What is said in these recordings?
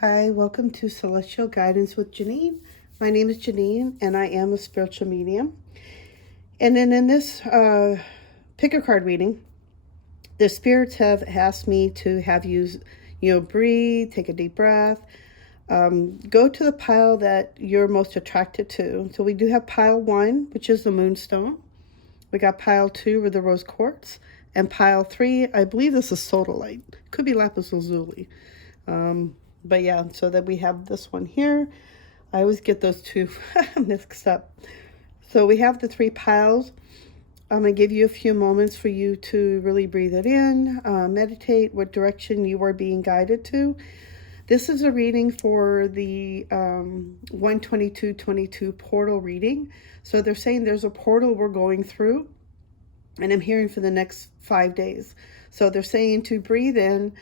Hi, welcome to Celestial Guidance with Janine. My name is Janine, and I am a spiritual medium. And then in this pick a card reading, the spirits have asked me to have you, breathe, take a deep breath, go to the pile that you're most attracted to. So we do have pile 1, which is the moonstone. We got pile 2 with the rose quartz, and pile 3, I believe this is sodalite. Could be Lapis Lazuli. But yeah, so that we have this one here. I always get those two mixed up. So we have the 3 piles. I'm going to give you a few moments for you to really breathe it in, meditate what direction you are being guided to. This is a reading for the 12222 portal reading. So they're saying there's a portal we're going through, and I'm hearing for the next 5 days. So they're saying to breathe in.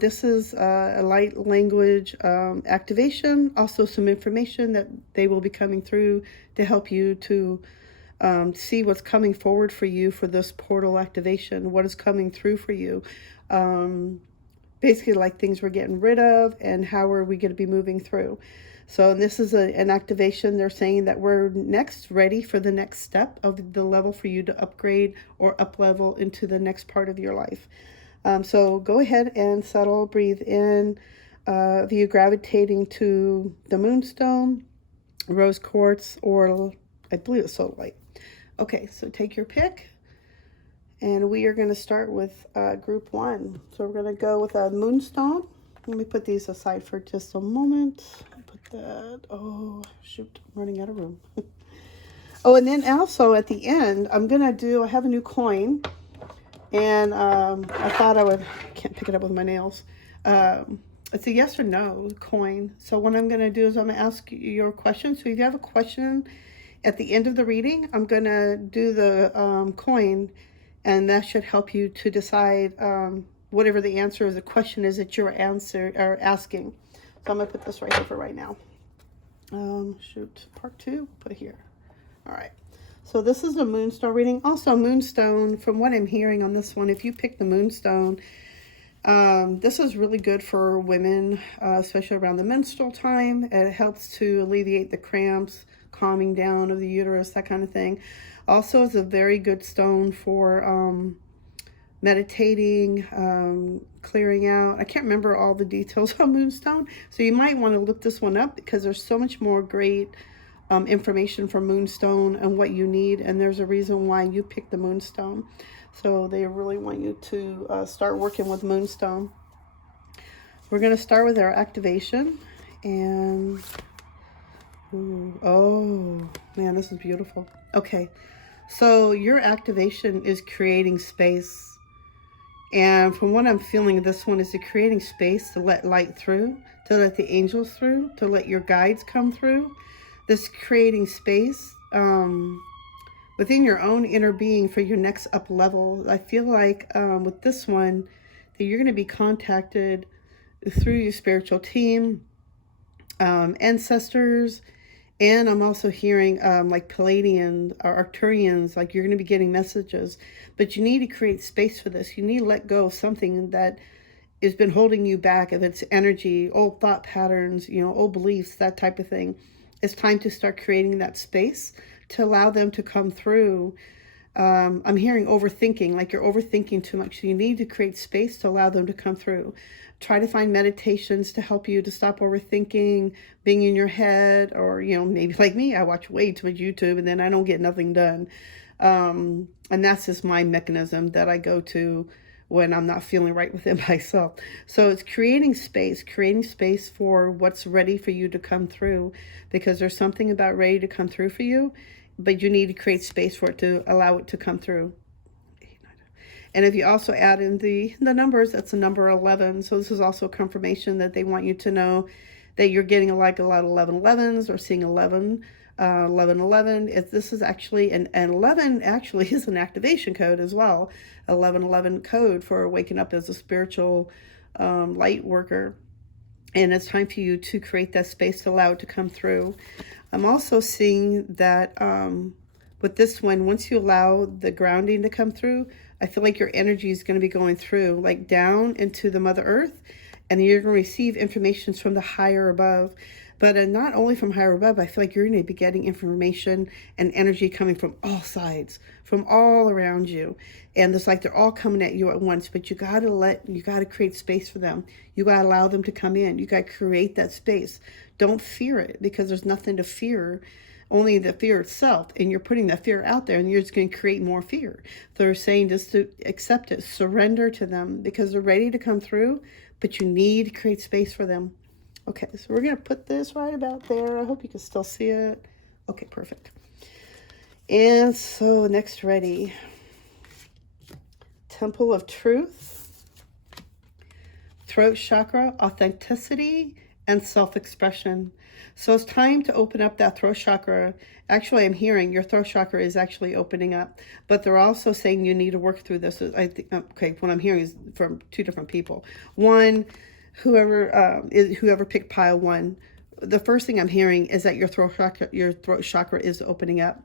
This is a light language activation, also some information that they will be coming through to help you to see what's coming forward for you for this portal activation, what is coming through for you. Basically like things we're getting rid of and how are we going to be moving through. So this is an activation. They're saying that we're next ready for the next step of the level for you to upgrade or up level into the next part of your life. So go ahead and settle, breathe in. If you're gravitating to the moonstone, rose quartz, or I believe it's sodalite. Okay, so take your pick. And we are going to start with group 1. So we're going to go with a moonstone. Let me put these aside for just a moment. Put that, oh, shoot, I'm running out of room. Oh, and then also at the end, I have a new coin. And I thought I can't pick it up with my nails. It's a yes or no coin. So what I'm going to do is I'm going to ask you your question. So if you have a question at the end of the reading, I'm going to do the coin, and that should help you to decide whatever the answer is, the question is that you're asking. So I'm going to put this right here for right now. Part 2, put it here. All right. So this is the moonstone reading. Also, moonstone, from what I'm hearing on this one, if you pick the moonstone, this is really good for women, especially around the menstrual time. It helps to alleviate the cramps, calming down of the uterus, that kind of thing. Also, it's a very good stone for meditating, clearing out. I can't remember all the details on moonstone, so you might want to look this one up because there's so much more great information from moonstone and what you need, and there's a reason why you picked the moonstone. So they really want you to start working with moonstone. We're going to start with our activation, and oh man, this is beautiful. Okay, so your activation is creating space, and from what I'm feeling, this one is creating space to let light through, to let the angels through, to let your guides come through. This creating space within your own inner being for your next up level. I feel like with this one that you're going to be contacted through your spiritual team, ancestors, and I'm also hearing like Palladians or Arcturians, like you're going to be getting messages. But you need to create space for this. You need to let go of something that has been holding you back, of its energy, old thought patterns, old beliefs, that type of thing. It's time to start creating that space to allow them to come through. I'm hearing overthinking, like you're overthinking too much. So you need to create space to allow them to come through. Try to find meditations to help you to stop overthinking, being in your head, or, maybe like me, I watch way too much YouTube and then I don't get nothing done. And that's just my mechanism that I go to when I'm not feeling right within myself. So it's creating space for what's ready for you to come through, because there's something about ready to come through for you, but you need to create space for it to allow it to come through. And if you also add in the numbers, that's the number 11. So this is also confirmation that they want you to know that you're getting like a lot of 1111s, or seeing 1111. This is actually an 11 actually is an activation code as well. 1111 code for waking up as a spiritual light worker. And it's time for you to create that space to allow it to come through. I'm also seeing that with this one, once you allow the grounding to come through, I feel like your energy is going to be going through, like down into the Mother Earth, and you're going to receive information from the higher above. But not only from higher above, I feel like you're going to be getting information and energy coming from all sides, from all around you. And it's like they're all coming at you at once, but you got to create space for them. You got to allow them to come in. You got to create that space. Don't fear it, because there's nothing to fear, only the fear itself. And you're putting that fear out there, and you're just going to create more fear. They're saying just to accept it, surrender to them, because they're ready to come through, but you need to create space for them. Okay, so we're going to put this right about there. I hope you can still see it. Okay, perfect. And so next, ready. Temple of Truth, throat chakra, authenticity, and self-expression. So it's time to open up that throat chakra. Actually, I'm hearing your throat chakra is actually opening up, but they're also saying you need to work through this. I think, okay, what I'm hearing is from two different people. One, whoever picked pile one, the first thing I'm hearing is that your throat chakra is opening up.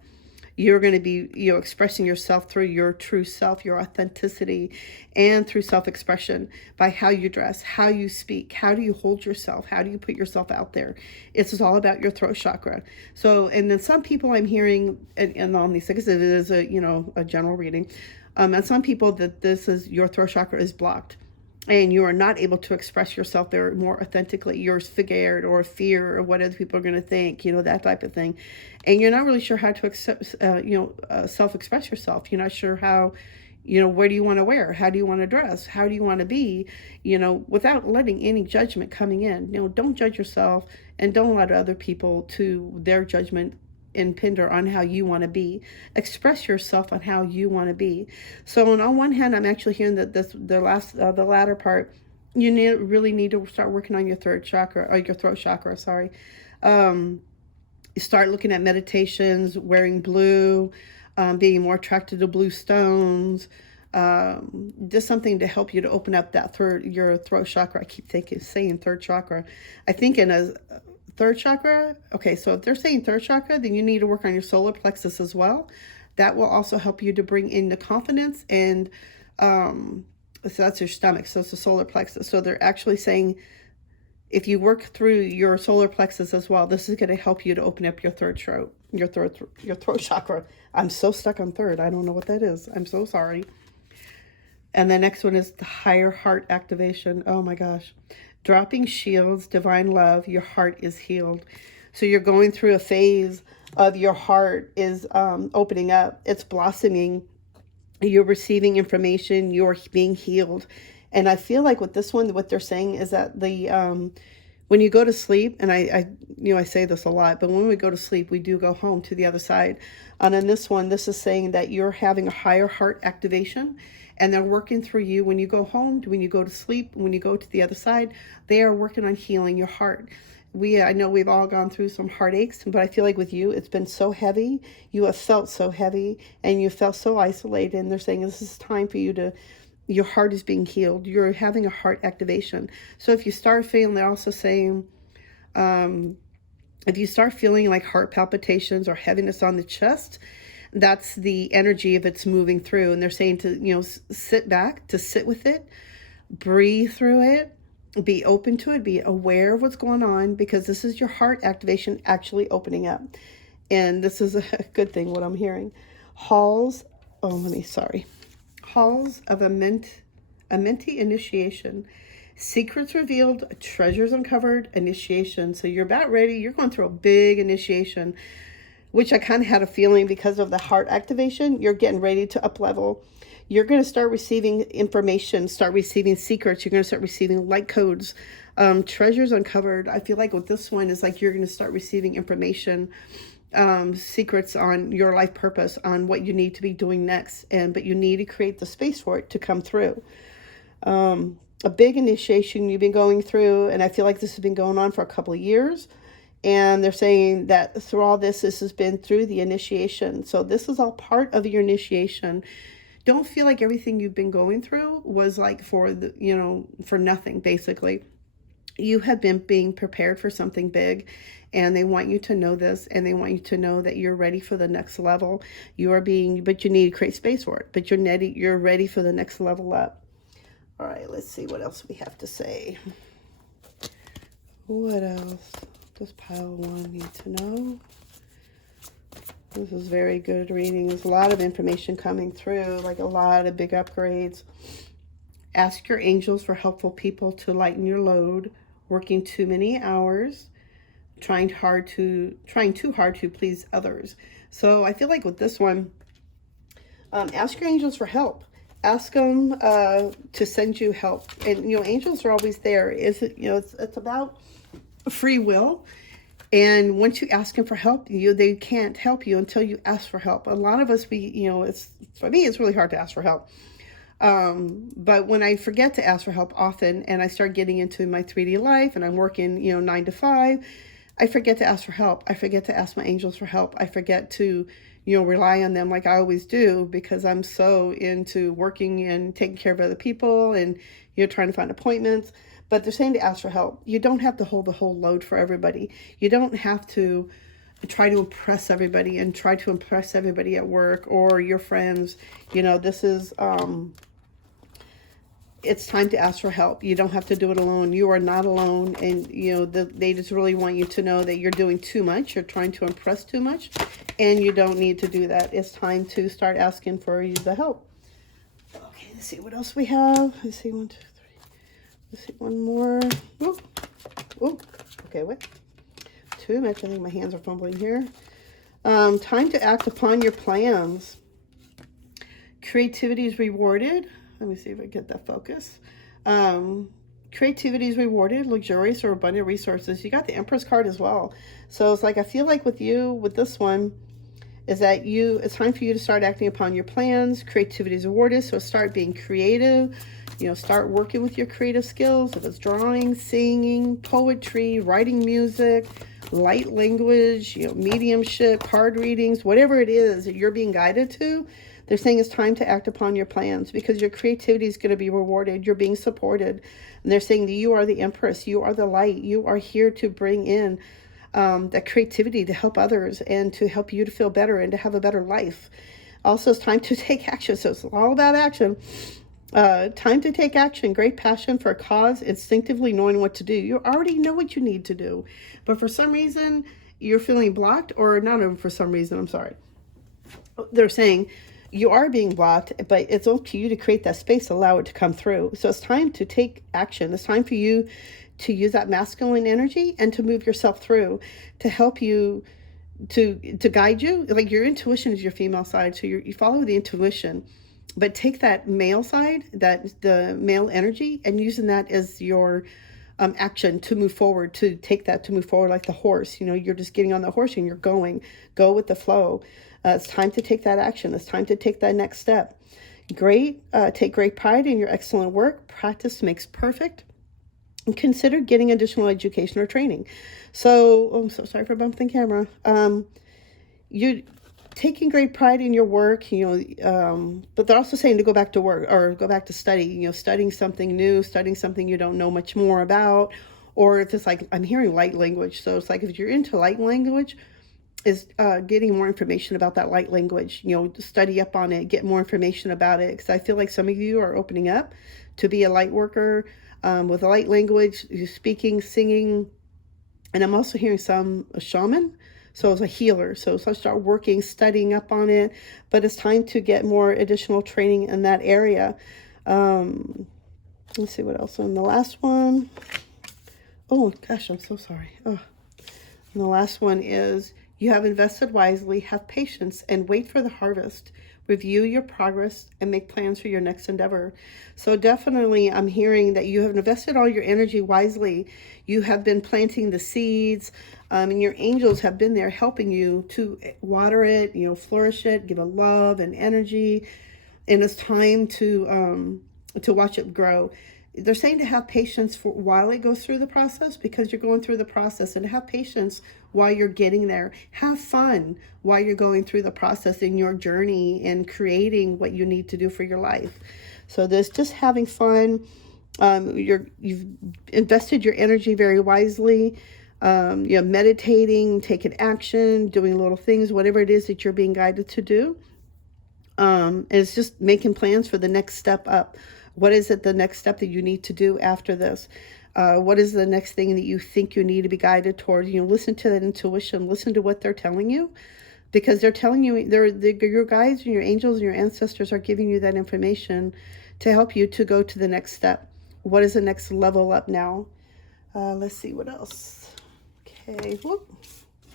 You're going to be, expressing yourself through your true self, your authenticity, and through self-expression by how you dress, how you speak, how do you hold yourself, how do you put yourself out there. It's all about your throat chakra. So, and then some people I'm hearing, and on these things, it is a general reading, and some people that this is your throat chakra is blocked, and you are not able to express yourself there more authentically. You're scared or fear or what other people are going to think, that type of thing. And you're not really sure how to accept, self-express yourself. You're not sure how, where do you want to wear? How do you want to dress? How do you want to be, without letting any judgment coming in. Don't judge yourself, and don't allow other people to their judgment impinge on how you want to be. Express yourself on how you want to be. So on one hand, I'm actually hearing that the latter part, you really need to start working on your throat chakra. Sorry. Start looking at meditations, wearing blue, being more attracted to blue stones, just something to help you to open up that your throat chakra. I keep saying third chakra. I think in a third chakra. Okay, so if they're saying third chakra, then you need to work on your solar plexus as well. That will also help you to bring in the confidence, and so that's your stomach. So it's the solar plexus. So they're actually saying if you work through your solar plexus as well, this is going to help you to open up your throat chakra. I'm so stuck on third. I don't know what that is. I'm so sorry. And the next one is the higher heart activation. Oh my gosh. Dropping shields, divine love, your heart is healed. So you're going through a phase of your heart is opening up. It's blossoming. You're receiving information. You're being healed. And I feel like with this one, what they're saying is that when you go to sleep, and I say this a lot, but when we go to sleep, we do go home to the other side. And in this one, this is saying that you're having a higher heart activation, and they're working through you when you go home, when you go to sleep, when you go to the other side. They are working on healing your heart. I know we've all gone through some heartaches, but I feel like with you, it's been so heavy. You have felt so heavy, and you felt so isolated. And they're saying this is time for you your heart is being healed. You're having a heart activation. So if you start feeling, they're also saying, if you start feeling like heart palpitations or heaviness on the chest, that's the energy of it's moving through. And they're saying to, sit back, to sit with it, breathe through it, be open to it, be aware of what's going on, because this is your heart activation actually opening up. And this is a good thing, what I'm hearing. Halls of a mentee initiation. Secrets revealed, treasures uncovered, initiation. So you're about ready. You're going through a big initiation, which I kind of had a feeling because of the heart activation. You're getting ready to up level. You're going to start receiving information, start receiving secrets. You're going to start receiving light codes, treasures uncovered. I feel like with this one is like you're going to start receiving information, secrets on your life purpose, on what you need to be doing next. But you need to create the space for it to come through. A big initiation you've been going through, and I feel like this has been going on for a couple of years. And they're saying that through all this has been through the initiation. So this is all part of your initiation. Don't feel like everything you've been going through was like for nothing, basically. You have been being prepared for something big, and they want you to know this, and they want you to know that you're ready for the next level. But you need to create space for it, but you're ready for the next level up. All right, let's see what else we have to say. What else does pile one need to know? This is very good reading. There's a lot of information coming through, like a lot of big upgrades. Ask your angels for helpful people to lighten your load. Working too many hours. Trying too hard to please others. So I feel like with this one, ask your angels for help. Ask them to send you help. And, angels are always there. It's about free will. And once you ask them for help, they can't help you until you ask for help. A lot of us, for me, it's really hard to ask for help. But when I forget to ask for help often, and I start getting into my 3D life, and I'm working, 9 to 5, I forget to ask for help. I forget to ask my angels for help. I forget to, rely on them like I always do, because I'm so into working and taking care of other people and, trying to find appointments. But they're saying to ask for help. You don't have to hold the whole load for everybody. You don't have to try to impress everybody and try to impress everybody at work or your friends. This is, it's time to ask for help. You don't have to do it alone. You are not alone. And, they just really want you to know that you're doing too much. You're trying to impress too much. And you don't need to do that. It's time to start asking for the help. Okay, let's see what else we have. Let's see, 1, 2, 3. Let's see, one more. Ooh. Okay, wait. Too much. I think my hands are fumbling here. Time to act upon your plans. Creativity is rewarded. Let me see if I get that focus. Creativity is rewarded, luxurious or abundant resources. You got the Empress card as well. So it's like, I feel like with this one, is that it's time for you to start acting upon your plans. Creativity is rewarded, so start being creative. Start working with your creative skills. If it's drawing, singing, poetry, writing music, light language, mediumship, card readings, whatever it is that you're being guided to, they're saying it's time to act upon your plans because your creativity is going to be rewarded. You're being supported. And they're saying that you are the Empress. You are the light. You are here to bring in that creativity to help others and to help you to feel better and to have a better life. Also, it's time to take action. So it's all about action. Time to take action. Great passion for a cause, instinctively knowing what to do. You already know what you need to do. But for some reason, you're feeling blocked, or not even for some reason, I'm sorry. They're saying you are being blocked, but it's up to you to create that space, allow it to come through. So it's time to take action. It's time for you to use that masculine energy and to move yourself through, to help you, to guide you. Like, your intuition is your female side, so you follow the intuition. But take that male side, the male energy, and using that as your action to move forward, to move forward like the horse. You're just getting on the horse and you're going. Go with the flow. It's time to take that action. It's time to take that next step. Take great pride in your excellent work. Practice makes perfect. And consider getting additional education or training. So, I'm so sorry for bumping the camera. You're taking great pride in your work, but they're also saying to go back to work or go back to study, studying something new, studying something you don't know much more about. Or if it's like, I'm hearing light language. So it's like, if you're into light language, is getting more information about that light language, study up on it, get more information about it. Because I feel like some of you are opening up to be a light worker with a light language, speaking, singing. And I'm also hearing a shaman. So it's a healer. So start working, studying up on it. But it's time to get more additional training in that area. Let's see what else. And the last one. Oh, gosh, I'm so sorry. Oh. And the last one is, you have invested wisely, have patience, and wait for the harvest. Review your progress and make plans for your next endeavor. So definitely I'm hearing that you have invested all your energy wisely. You have been planting the seeds, and your angels have been there helping you to water it, flourish it, give it love and energy. And it's time to watch it grow. They're saying to have patience while it goes through the process, because you're going through the process, and to have patience while you're getting there. Have fun while you're going through the process in your journey and creating what you need to do for your life. So there's just having fun. You've invested your energy very wisely. Meditating, taking action, doing little things, whatever it is that you're being guided to do. And it's just making plans for the next step up. What is it, the next step that you need to do after this? What is the next thing that you think you need to be guided towards? You know, listen to that intuition. Listen to what they're telling you, because they're telling you, your guides and your angels and your ancestors are giving you that information to help you to go to the next step. What is the next level up now? Let's see what else. Okay, whoop.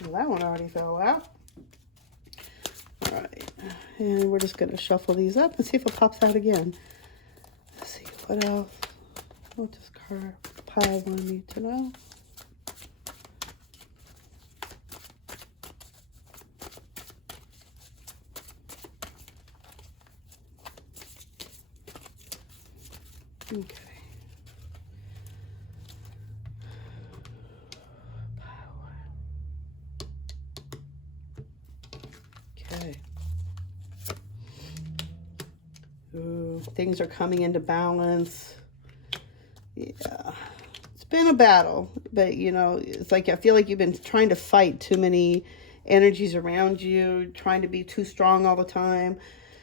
Well, that one already fell out. All right, and we're just going to shuffle these up and see if it pops out again. Let's see, what else? What does card pile one need to know? Okay. Okay. Ooh, things are coming into balance. Yeah. It's been a battle, but you know, it's like I feel like you've been trying to fight too many energies around you, trying to be too strong all the time.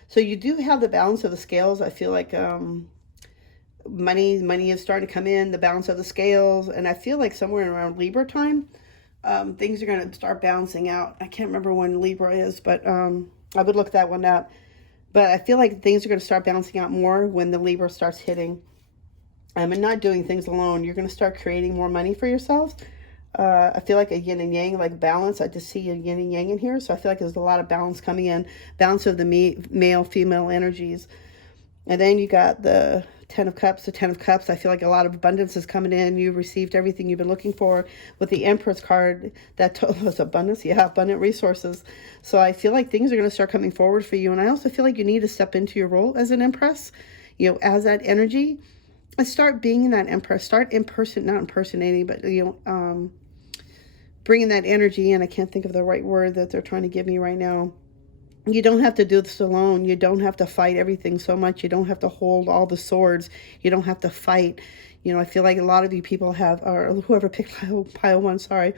So you do have the balance of the scales. I feel like money is starting to come in, the balance of the scales, and I feel like somewhere around Libra time, things are going to start balancing out. I can't remember when Libra is, but I would look that one up. But I feel like things are going to start balancing out more when the Libra starts hitting. And not doing things alone. You're going to start creating more money for yourselves. I feel like a yin and yang, like balance. I just see a yin and yang in here. So I feel like there's a lot of balance coming in. Balance of the male, female energies. And then you got the Ten of Cups. The Ten of Cups, I feel like a lot of abundance is coming in. You've received everything you've been looking for. With the Empress card, that told us abundance. Yeah, abundant resources. So I feel like things are going to start coming forward for you. And I also feel like you need to step into your role as an Empress, you know, as that energy. And start being that Empress. Start not impersonating, but, you know, bringing that energy in. I can't think of the right word that they're trying to give me right now. You don't have to do this alone. You don't have to fight everything so much. You don't have to hold all the swords. You don't have to fight. You know, I feel like a lot of you people have, or whoever picked pile one, sorry.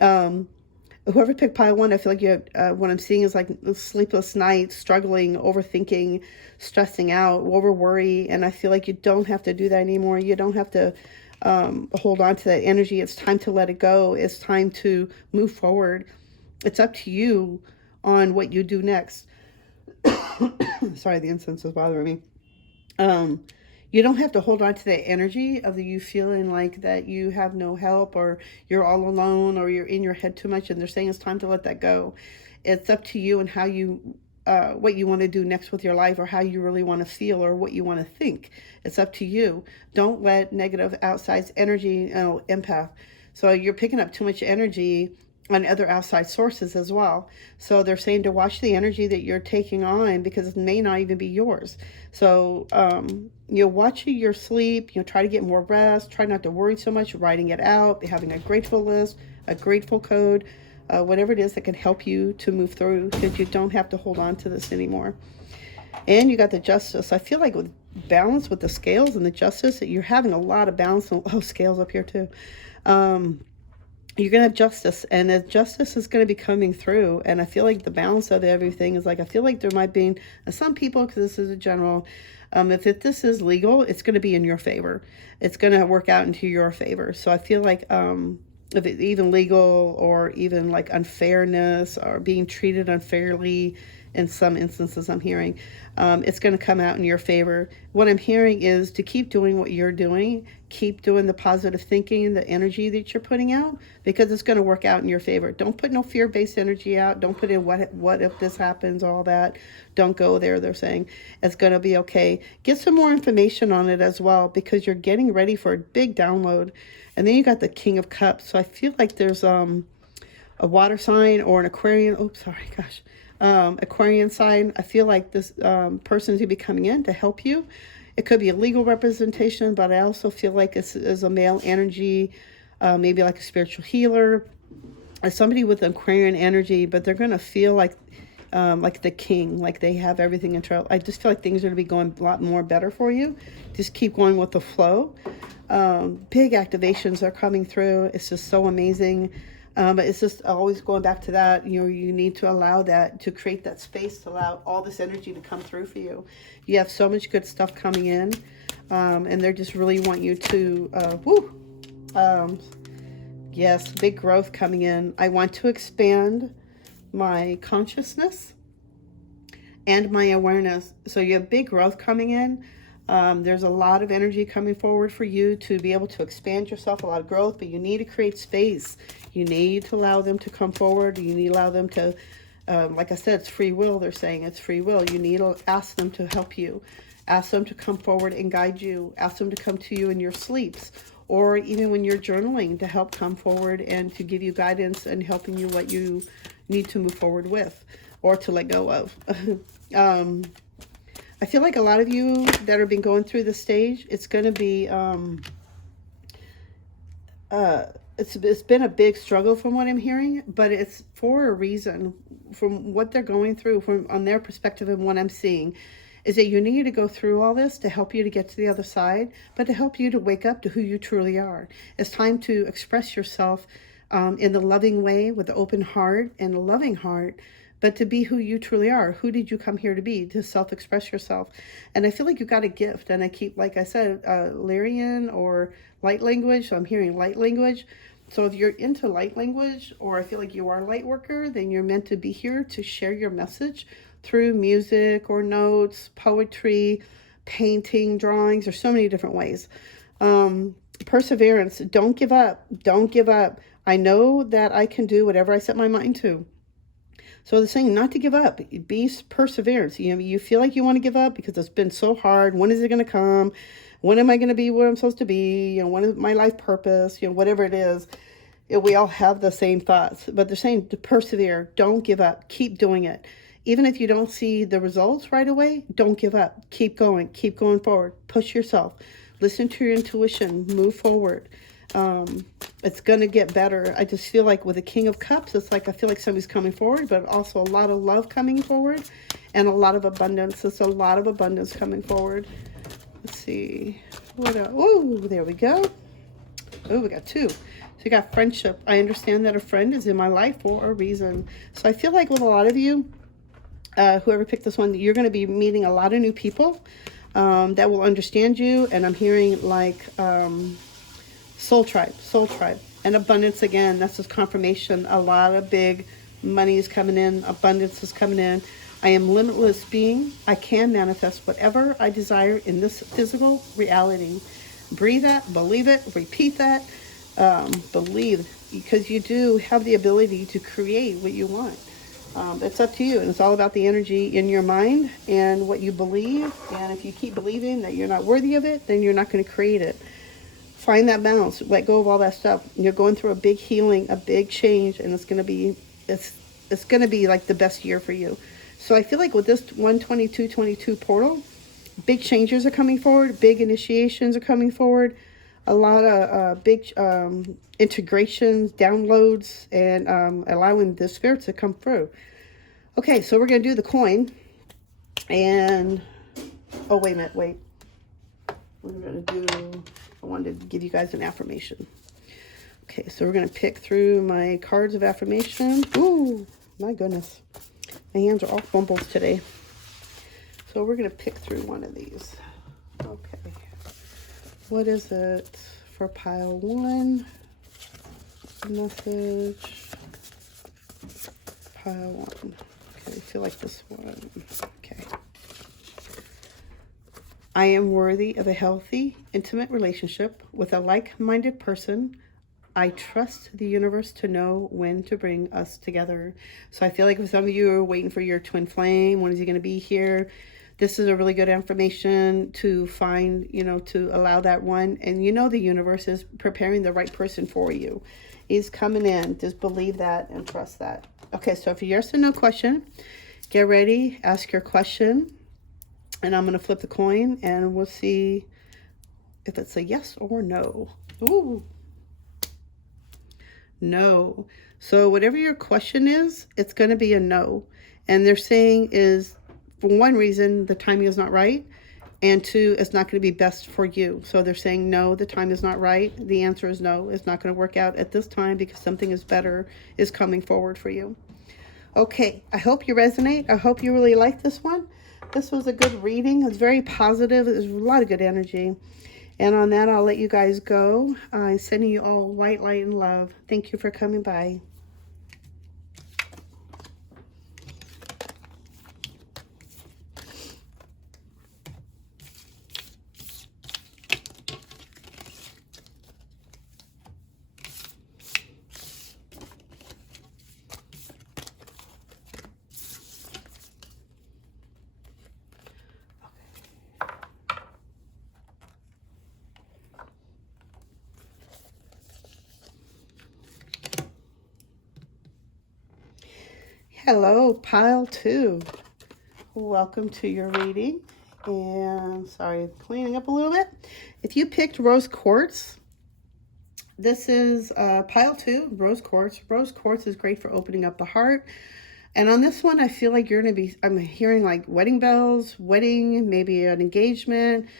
Whoever picked pile one, I feel like you what I'm seeing is like sleepless nights, struggling, overthinking, stressing out, over worry. And I feel like you don't have to do that anymore. You don't have to hold on to that energy. It's time to let it go. It's time to move forward. It's up to you on what you do next. Sorry, the incense is bothering me. You don't have to hold on to the energy of you feeling like that you have no help, or you're all alone, or you're in your head too much, and they're saying it's time to let that go. It's up to you and how you, what you want to do next with your life, or how you really want to feel, or what you want to think. It's up to you. Don't let negative outside energy, empath. So you're picking up too much energy on other outside sources as well. So they're saying to watch the energy that you're taking on, because it may not even be yours. So watch your sleep, try to get more rest, try not to worry so much, writing it out, having a grateful list, a grateful code, whatever it is that can help you to move through, because you don't have to hold on to this anymore. And you got the justice. I feel like with balance with the scales and the justice, that you're having a lot of balance. Oh, scales up here too. You're going to have justice, and the justice is going to be coming through. And I feel like the balance of everything is like, I feel like there might be some people, because this is a general, if this is legal, it's going to be in your favor. It's going to work out into your favor. So I feel like if it's even legal, or even like unfairness, or being treated unfairly, in some instances I'm hearing, it's going to come out in your favor. What I'm hearing is to keep doing what you're doing, keep doing the positive thinking, the energy that you're putting out, because it's going to work out in your favor. Don't put no fear-based energy out. Don't put in what if this happens, all that. Don't go there. They're saying it's going to be okay. Get some more information on it as well, because you're getting ready for a big download. And then you got the King of Cups. So I feel like there's a water sign or an Aquarian. Oops, sorry, gosh. Aquarian sign. I feel like this person is going to be coming in to help you. It could be a legal representation, but I also feel like this is a male energy, maybe like a spiritual healer, or somebody with Aquarian energy, but they're going to feel like the king, like they have everything in control. I just feel like things are going to be going a lot more better for you. Just keep going with the flow. Big activations are coming through. It's just so amazing. But it's just always going back to that, you need to allow that, to create that space to allow all this energy to come through for you. You have so much good stuff coming in, and they just really want you to, Um, yes, big growth coming in. I want to expand my consciousness and my awareness. So you have big growth coming in. There's a lot of energy coming forward for you to be able to expand yourself, a lot of growth, but you need to create space. You need to allow them to come forward. You need to allow them to, like I said, it's free will. They're saying it's free will. You need to ask them to help you. Ask them to come forward and guide you. Ask them to come to you in your sleeps, or even when you're journaling, to help come forward and to give you guidance and helping you what you need to move forward with or to let go of. I feel like a lot of you that have been going through this stage, it's going to be, it's been a big struggle from what I'm hearing, but it's for a reason. From what they're going through, from on their perspective and what I'm seeing, is that you need to go through all this to help you to get to the other side, but to help you to wake up to who you truly are. It's time to express yourself in the loving way, with the open heart and a loving heart, but to be who you truly are. Who did you come here to be? To self-express yourself. And I feel like you got a gift. And I keep, like I said, Lyrian or light language. So I'm hearing light language. So if you're into light language, or I feel like you are a light worker, then you're meant to be here to share your message through music or notes, poetry, painting, drawings. There's so many different ways. Perseverance. Don't give up. Don't give up. I know that I can do whatever I set my mind to. So they're saying not to give up. Be perseverance. You feel like you want to give up because it's been so hard. When is it going to come? When am I going to be where I'm supposed to be? When is my life purpose? Whatever it is. We all have the same thoughts. But they're saying to persevere. Don't give up. Keep doing it. Even if you don't see the results right away, don't give up. Keep going. Keep going forward. Push yourself. Listen to your intuition. Move forward. It's going to get better. I just feel like with the King of Cups, it's like I feel like somebody's coming forward, but also a lot of love coming forward and a lot of abundance. There's a lot of abundance coming forward. Let's see. What else? Oh, there we go. Oh, we got two. So you got friendship. I understand that a friend is in my life for a reason. So I feel like with a lot of you, whoever picked this one, you're going to be meeting a lot of new people that will understand you. And I'm hearing like soul tribe, and abundance again. That's just confirmation. A lot of big money is coming in. Abundance is coming in. I am limitless being. I can manifest whatever I desire in this physical reality. Breathe that, believe it, repeat that. Believe, because you do have the ability to create what you want. It's up to you, and it's all about the energy in your mind and what you believe. And if you keep believing that you're not worthy of it, then you're not going to create it. Find that balance. Let go of all that stuff. You're going through a big healing, a big change, and it's going to be like the best year for you. So I feel like with this 12222 portal, big changes are coming forward. Big initiations are coming forward. A lot of big integrations, downloads, and allowing the spirits to come through. Okay, so we're going to do the coin. And, oh, wait a minute, wait. We're going to do, I wanted to give you guys an affirmation. Okay, so we're going to pick through my cards of affirmation. Ooh, my goodness. My hands are all fumbles today. So we're going to pick through one of these. Okay. What is it for pile one? Message. Pile one. Okay, I feel like this one. Okay. I am worthy of a healthy, intimate relationship with a like-minded person. I trust the universe to know when to bring us together. So I feel like if some of you are waiting for your twin flame, when is he going to be here? This is a really good affirmation to find, to allow that one. And the universe is preparing the right person for you. He's coming in. Just believe that and trust that. Okay, so for yes or no question, get ready, ask your question. And I'm going to flip the coin and we'll see if it's a yes or no. Ooh. No. So whatever your question is, it's going to be a no. And they're saying is, for one reason, the timing is not right. And two, it's not going to be best for you. So they're saying, no, the time is not right. The answer is no. It's not going to work out at this time because something is better is coming forward for you. Okay, I hope you resonate. I hope you really like this one. This was a good reading. It's very positive. There's a lot of good energy. And on that, I'll let you guys go. I'm sending you all white light and love. Thank you for coming by. Hello, pile 2. Welcome to your reading. And sorry, cleaning up a little bit. If you picked rose quartz, this is pile 2, rose quartz. Rose quartz is great for opening up the heart. And on this one, I feel like you're going to be, I'm hearing like wedding bells, wedding, maybe an engagement.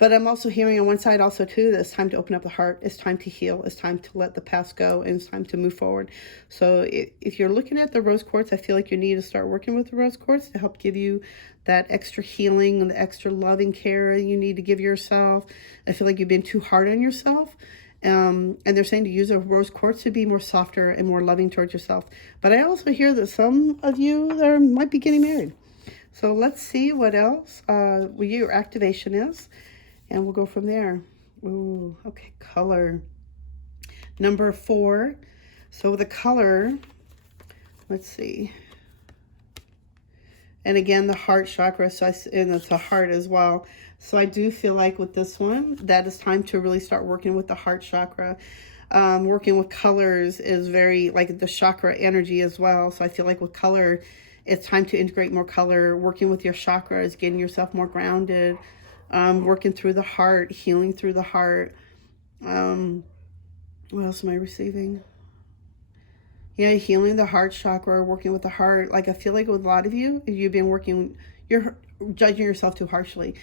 But I'm also hearing on one side also too that it's time to open up the heart. It's time to heal. It's time to let the past go, and it's time to move forward. So if you're looking at the rose quartz, I feel like you need to start working with the rose quartz to help give you that extra healing and the extra loving care you need to give yourself. I feel like you've been too hard on yourself. And they're saying to use a rose quartz to be more softer and more loving towards yourself. But I also hear that some of you there might be getting married. So let's see what else your activation is. And we'll go from there. Ooh, okay, color. Number 4. So the color, let's see. And again, the heart chakra, so and it's a heart as well. So I do feel like with this one, that it's time to really start working with the heart chakra. Working with colors is very, like the chakra energy as well. So I feel like with color, it's time to integrate more color. Working with your chakra is getting yourself more grounded. Working through the heart, healing through the heart. What else am I receiving? Yeah, healing the heart chakra, working with the heart. Like I feel like with a lot of you, you've been working, you're judging yourself too harshly.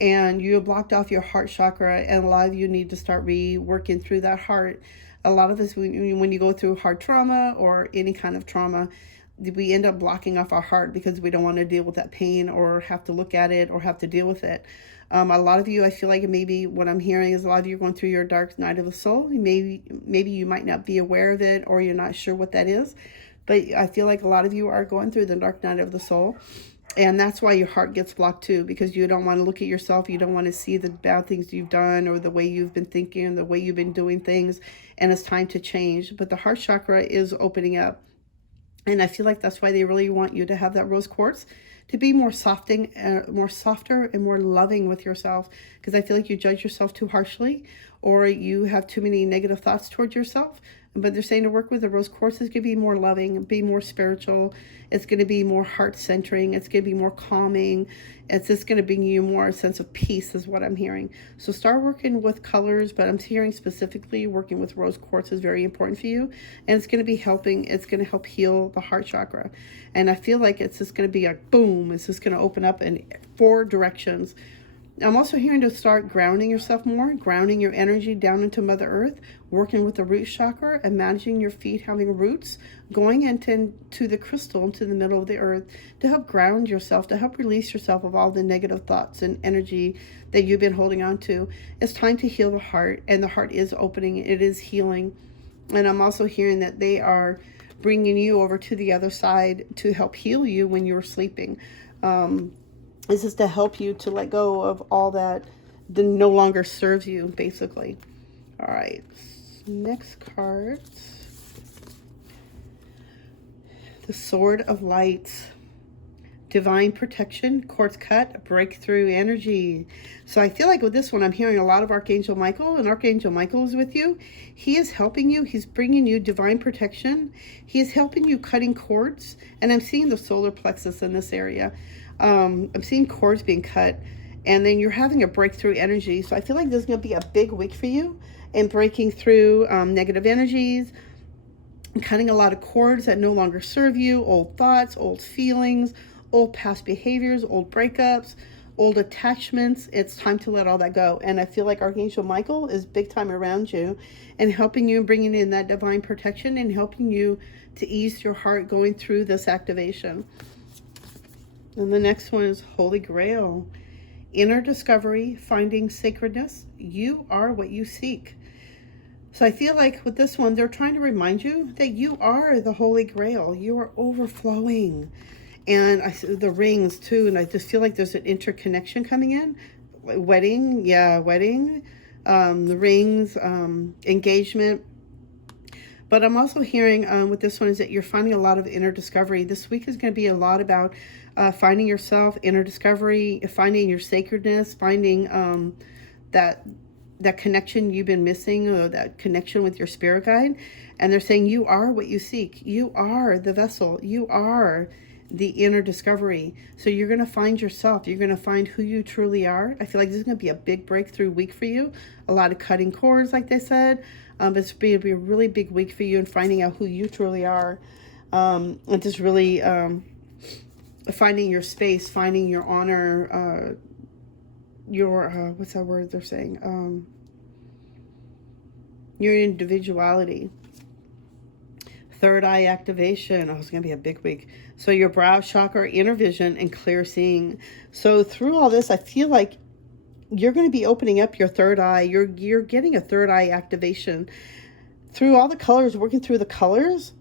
And you have blocked off your heart chakra, and a lot of you need to start reworking through that heart. A lot of this, when you go through hard trauma or any kind of trauma, we end up blocking off our heart because we don't want to deal with that pain or have to look at it or have to deal with it. A lot of you, I feel like maybe what I'm hearing is a lot of you are going through your dark night of the soul. Maybe you might not be aware of it, or you're not sure what that is. But I feel like a lot of you are going through the dark night of the soul. And that's why your heart gets blocked too, because you don't want to look at yourself. You don't want to see the bad things you've done or the way you've been thinking, the way you've been doing things. And it's time to change. But the heart chakra is opening up. And I feel like that's why they really want you to have that rose quartz, to be more softer and more loving with yourself. Because I feel like you judge yourself too harshly, or you have too many negative thoughts towards yourself. But they're saying to work with the rose quartz is going to be more loving, be more spiritual. It's going to be more heart-centering. It's going to be more calming. It's just going to bring you more a sense of peace is what I'm hearing. So start working with colors, but I'm hearing specifically working with rose quartz is very important for you. And it's going to be helping. It's going to help heal the heart chakra. And I feel like it's just going to be a boom. It's just going to open up in 4 directions. I'm also hearing to start grounding yourself more, grounding your energy down into Mother Earth, working with the root chakra, imagining your feet having roots, going into the crystal, into the middle of the earth, to help ground yourself, to help release yourself of all the negative thoughts and energy that you've been holding on to. It's time to heal the heart, and the heart is opening. It is healing. And I'm also hearing that they are bringing you over to the other side to help heal you when you're sleeping. This is to help you to let go of all that no longer serves you, basically. All right, next card. The Sword of Light. Divine protection, quartz cut, breakthrough energy. So I feel like with this one, I'm hearing a lot of Archangel Michael, and Archangel Michael is with you. He is helping you. He's bringing you divine protection. He is helping you cutting cords, and I'm seeing the solar plexus in this area. I'm seeing cords being cut, and then you're having a breakthrough energy. So I feel like this is going to be a big week for you in breaking through negative energies, cutting a lot of cords that no longer serve you, old thoughts, old feelings, old past behaviors, old breakups, old attachments. It's time to let all that go. And I feel like Archangel Michael is big time around you and helping you, bringing in that divine protection and helping you to ease your heart going through this activation. And the next one is Holy Grail. inner discovery, finding sacredness. You are what you seek. So I feel like with this one, they're trying to remind you that you are the Holy Grail. You are overflowing. And I see the rings too, and I just feel like there's an interconnection coming in. Wedding, yeah, wedding. The rings, engagement. But I'm also hearing with this one is that you're finding a lot of inner discovery. This week is going to be a lot about finding yourself, inner discovery, finding your sacredness, finding that connection you've been missing, or that connection with your spirit guide. And they're saying you are what you seek. You are the vessel. You are the inner discovery. So you're going to find yourself. You're going to find who you truly are. I feel like this is going to be a big breakthrough week for you. A lot of cutting cords, like they said. It's going to be a really big week for you in finding out who you truly are. And just really finding your space, finding your honor, your, what's that word they're saying? Your individuality. Third eye activation. Oh, it's going to be a big week. So your brow chakra, inner vision, and clear seeing. So through all this, I feel like you're going to be opening up your third eye. You're getting a third eye activation. Through all the colors, working through the colors,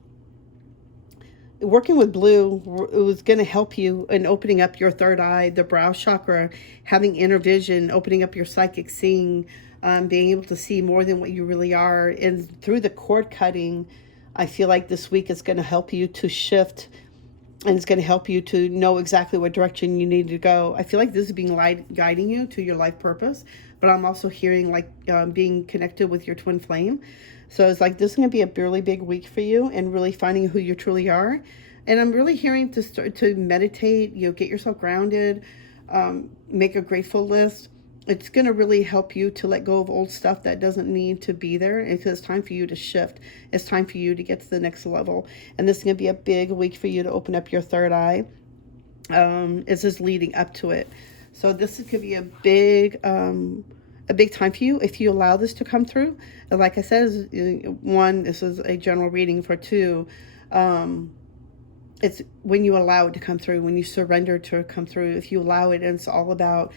working with blue, it was going to help you in opening up your third eye, the brow chakra, having inner vision, opening up your psychic seeing, being able to see more than what you really are. And through the cord cutting, I feel like this week is going to help you to shift, and it's going to help you to know exactly what direction you need to go. I feel like this is being guiding you to your life purpose, but I'm also hearing like being connected with your twin flame. So it's like this is going to be a really big week for you, and really finding who you truly are. And I'm really hearing to start to meditate, get yourself grounded, make a grateful list. It's going to really help you to let go of old stuff that doesn't need to be there, because it's time for you to shift. It's time for you to get to the next level. And this is going to be a big week for you to open up your third eye. It's just leading up to it. So this is going to be a big time for you if you allow this to come through. And like I said, one, this is a general reading. For two, it's when you allow it to come through, when you surrender to come through. If you allow it, and it's all about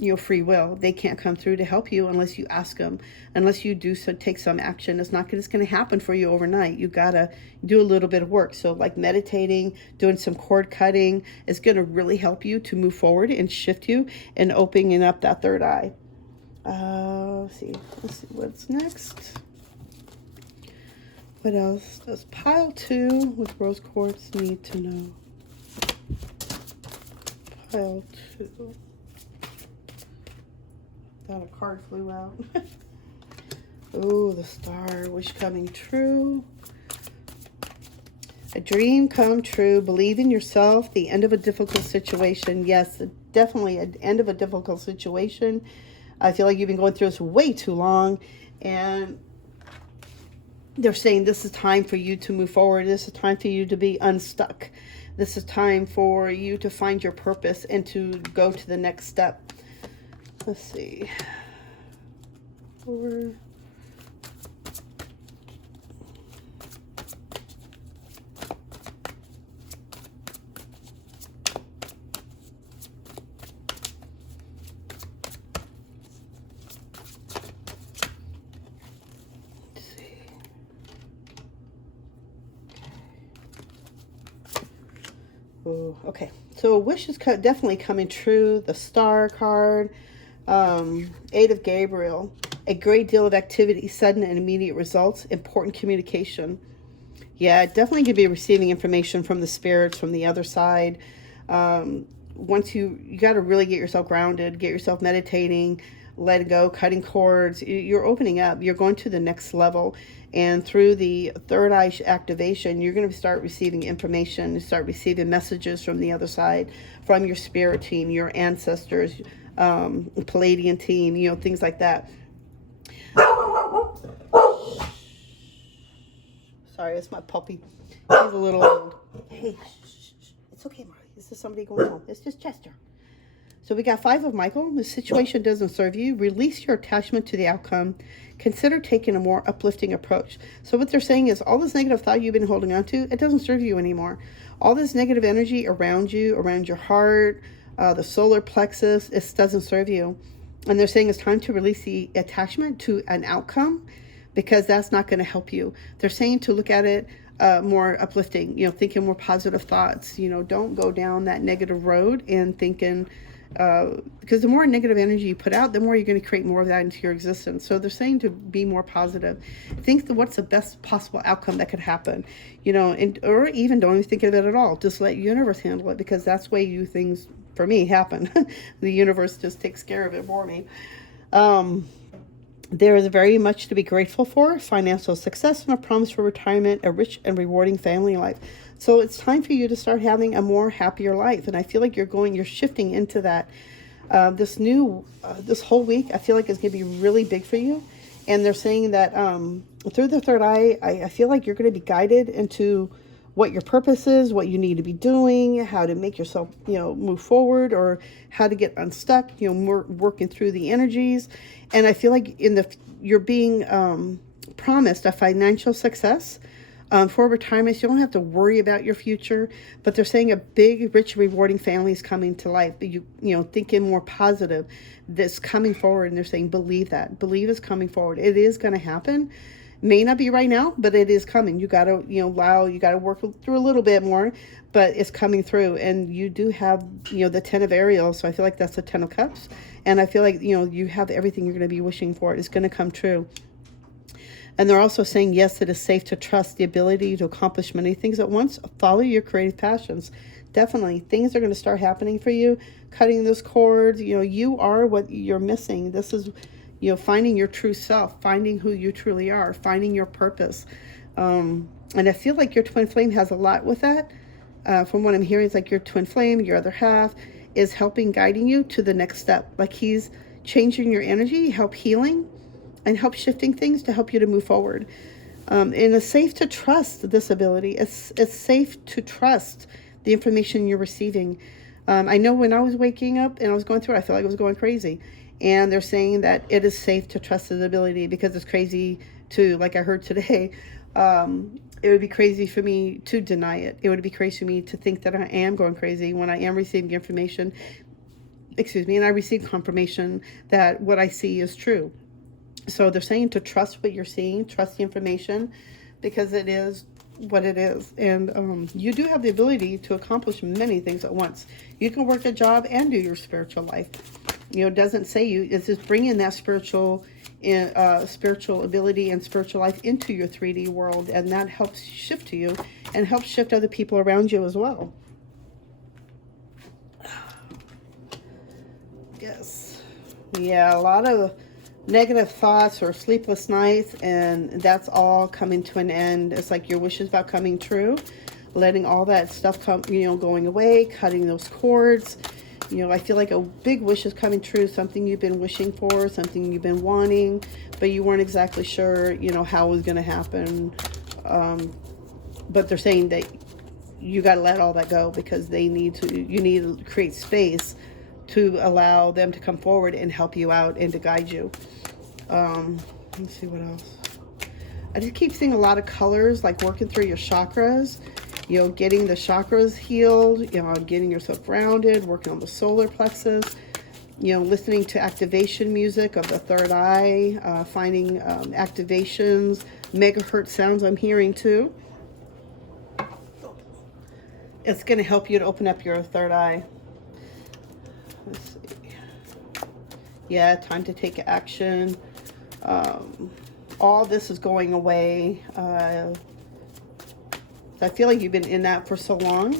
your free will. They can't come through to help you unless you ask them, unless you do so, take some action. It's not going to happen for you overnight. You gotta do a little bit of work. So like meditating, doing some cord cutting is going to really help you to move forward and shift you and opening up that third eye. Let's see what's next. What else does pile 2 with rose quartz need to know? Pile 2. Thought a card flew out. Oh, the star. Wish coming true. A dream come true. Believe in yourself. The end of a difficult situation. Yes, definitely an end of a difficult situation. I feel like you've been going through this way too long. And they're saying this is time for you to move forward. This is time for you to be unstuck. This is time for you to find your purpose and to go to the next step. Let's see. Okay, so a wish is definitely coming true. The star card, 8 of Gabriel, a great deal of activity, sudden and immediate results, important communication. Yeah, definitely going to be receiving information from the spirits, from the other side. Once you got to really get yourself grounded, get yourself meditating, let it go, cutting cords. You're opening up. You're going to the next level. And through the third eye activation, you're going to start receiving information, start receiving messages from the other side, from your spirit team, your ancestors, Palladian team, things like that. Sorry, it's my puppy. He's a little old. Hey, it's okay, Marley. This is somebody going home. It's just Chester. So we got 5 of Michael. The situation doesn't serve you. Release your attachment to the outcome. Consider taking a more uplifting approach. So what they're saying is all this negative thought you've been holding on to, it doesn't serve you anymore. All this negative energy around you, around your heart, the solar plexus. It doesn't serve you. And they're saying it's time to release the attachment to an outcome, because that's not going to help you. They're saying to look at it more uplifting, thinking more positive thoughts. Don't go down that negative road and thinking, because the more negative energy you put out, the more you're going to create more of that into your existence. So they're saying to be more positive. Think what's the best possible outcome that could happen, or even don't even think of it at all. Just let universe handle it, because that's the way things, for me, happen. The universe just takes care of it for me. There is very much to be grateful for: financial success and a promise for retirement, a rich and rewarding family life. So it's time for you to start having a more happier life. And I feel like you're shifting into that. This whole week, I feel like it's going to be really big for you. And they're saying that through the third eye, I feel like you're going to be guided into what your purpose is, what you need to be doing, how to make yourself, move forward, or how to get unstuck, working through the energies. And I feel like you're being promised a financial success for retirement. So you don't have to worry about your future, but they're saying a big, rich, rewarding family is coming to life. But thinking more positive, this coming forward. And they're saying, believe it's coming forward. It is going to happen. May not be right now, but it is coming. You got to, you got to work through a little bit more, but it's coming through. And you do have, the 10 of Ariel. So I feel like that's the 10 of Cups. And I feel like, you have everything you're going to be wishing for. It's going to come true. And they're also saying, yes, it is safe to trust the ability to accomplish many things at once. Follow your creative passions. Definitely, things are going to start happening for you. Cutting those cords, you are what you're missing. This is, finding your true self, finding who you truly are, finding your purpose. And I feel like your twin flame has a lot with that. From what I'm hearing, it's like your twin flame, your other half, is helping, guiding you to the next step. Like he's changing your energy, help healing, and help shifting things to help you to move forward. And it's safe to trust this ability. It's safe to trust the information you're receiving. I know when I was waking up and I was going through it, I felt like I was going crazy. And they're saying that it is safe to trust this ability, because it's crazy to, like I heard today, it would be crazy for me to deny it. It would be crazy for me to think that I am going crazy when I am receiving information, and I receive confirmation that what I see is true. So they're saying to trust what you're seeing, trust the information, because it is what it is. And you do have the ability to accomplish many things at once. You can work a job and do your spiritual life. It doesn't say it's just bringing that spiritual ability and spiritual life into your 3D world, and that helps shift to you and helps shift other people around you as well. Yes. Yeah, a lot of negative thoughts or sleepless nights, and that's all coming to an end. It's like your wishes about coming true, letting all that stuff come, going away, cutting those cords. I feel like a big wish is coming true, something you've been wishing for, something you've been wanting, but you weren't exactly sure, how it was going to happen. But they're saying that you got to let all that go, because you need to create space to allow them to come forward and help you out and to guide you. Let's see what else. I just keep seeing a lot of colors, like working through your chakras, getting the chakras healed, getting yourself grounded, working on the solar plexus, listening to activation music of the third eye, finding activations, megahertz sounds I'm hearing too. It's going to help you to open up your third eye. Let's see. Yeah, time to take action. All this is going away. I feel like you've been in that for so long,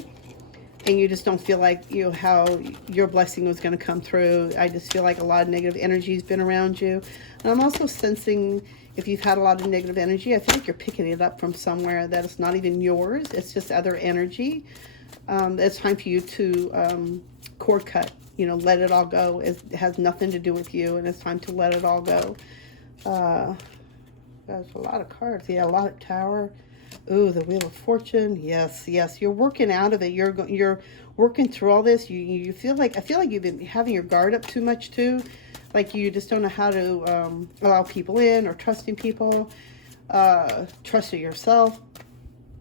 and you just don't feel like how your blessing was going to come through. I just feel like a lot of negative energy has been around you. And I'm also sensing, if you've had a lot of negative energy, I feel like you're picking it up from somewhere that it's not even yours. It's just other energy. It's time for you to cord cut. Let it all go. It has nothing to do with you, and it's time to let it all go. There's a lot of cards. Yeah, a lot of Tower. Ooh, the Wheel of Fortune. Yes. You're working out of it. You're working through all this. I feel like you've been having your guard up too much too. Like you just don't know how to allow people in, or trusting people, trusting yourself.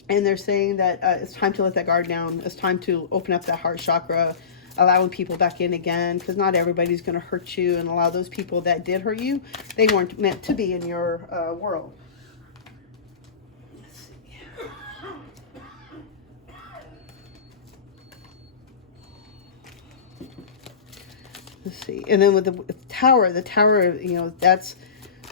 And they're saying that it's time to let that guard down. It's time to open up that heart chakra. allowing people back in again, because not everybody's going to hurt you, and allow those people that did hurt you, they weren't meant to be in your world. Let's see. Let's see. And then with the tower, you know, that's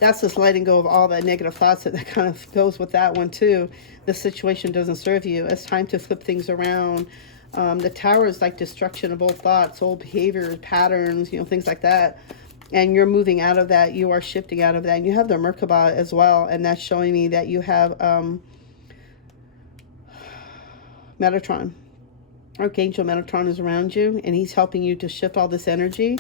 just letting go of all the negative thoughts that kind of goes with that one too. The situation doesn't serve you. It's time to flip things around. The tower is like destruction of old thoughts, old behaviors, patterns, you know, things like that. And you're moving out of that. You are shifting out of that. And you have the Merkaba as well. And that's showing me that you have Metatron. Archangel Metatron is around you, and he's helping you to shift all this energy.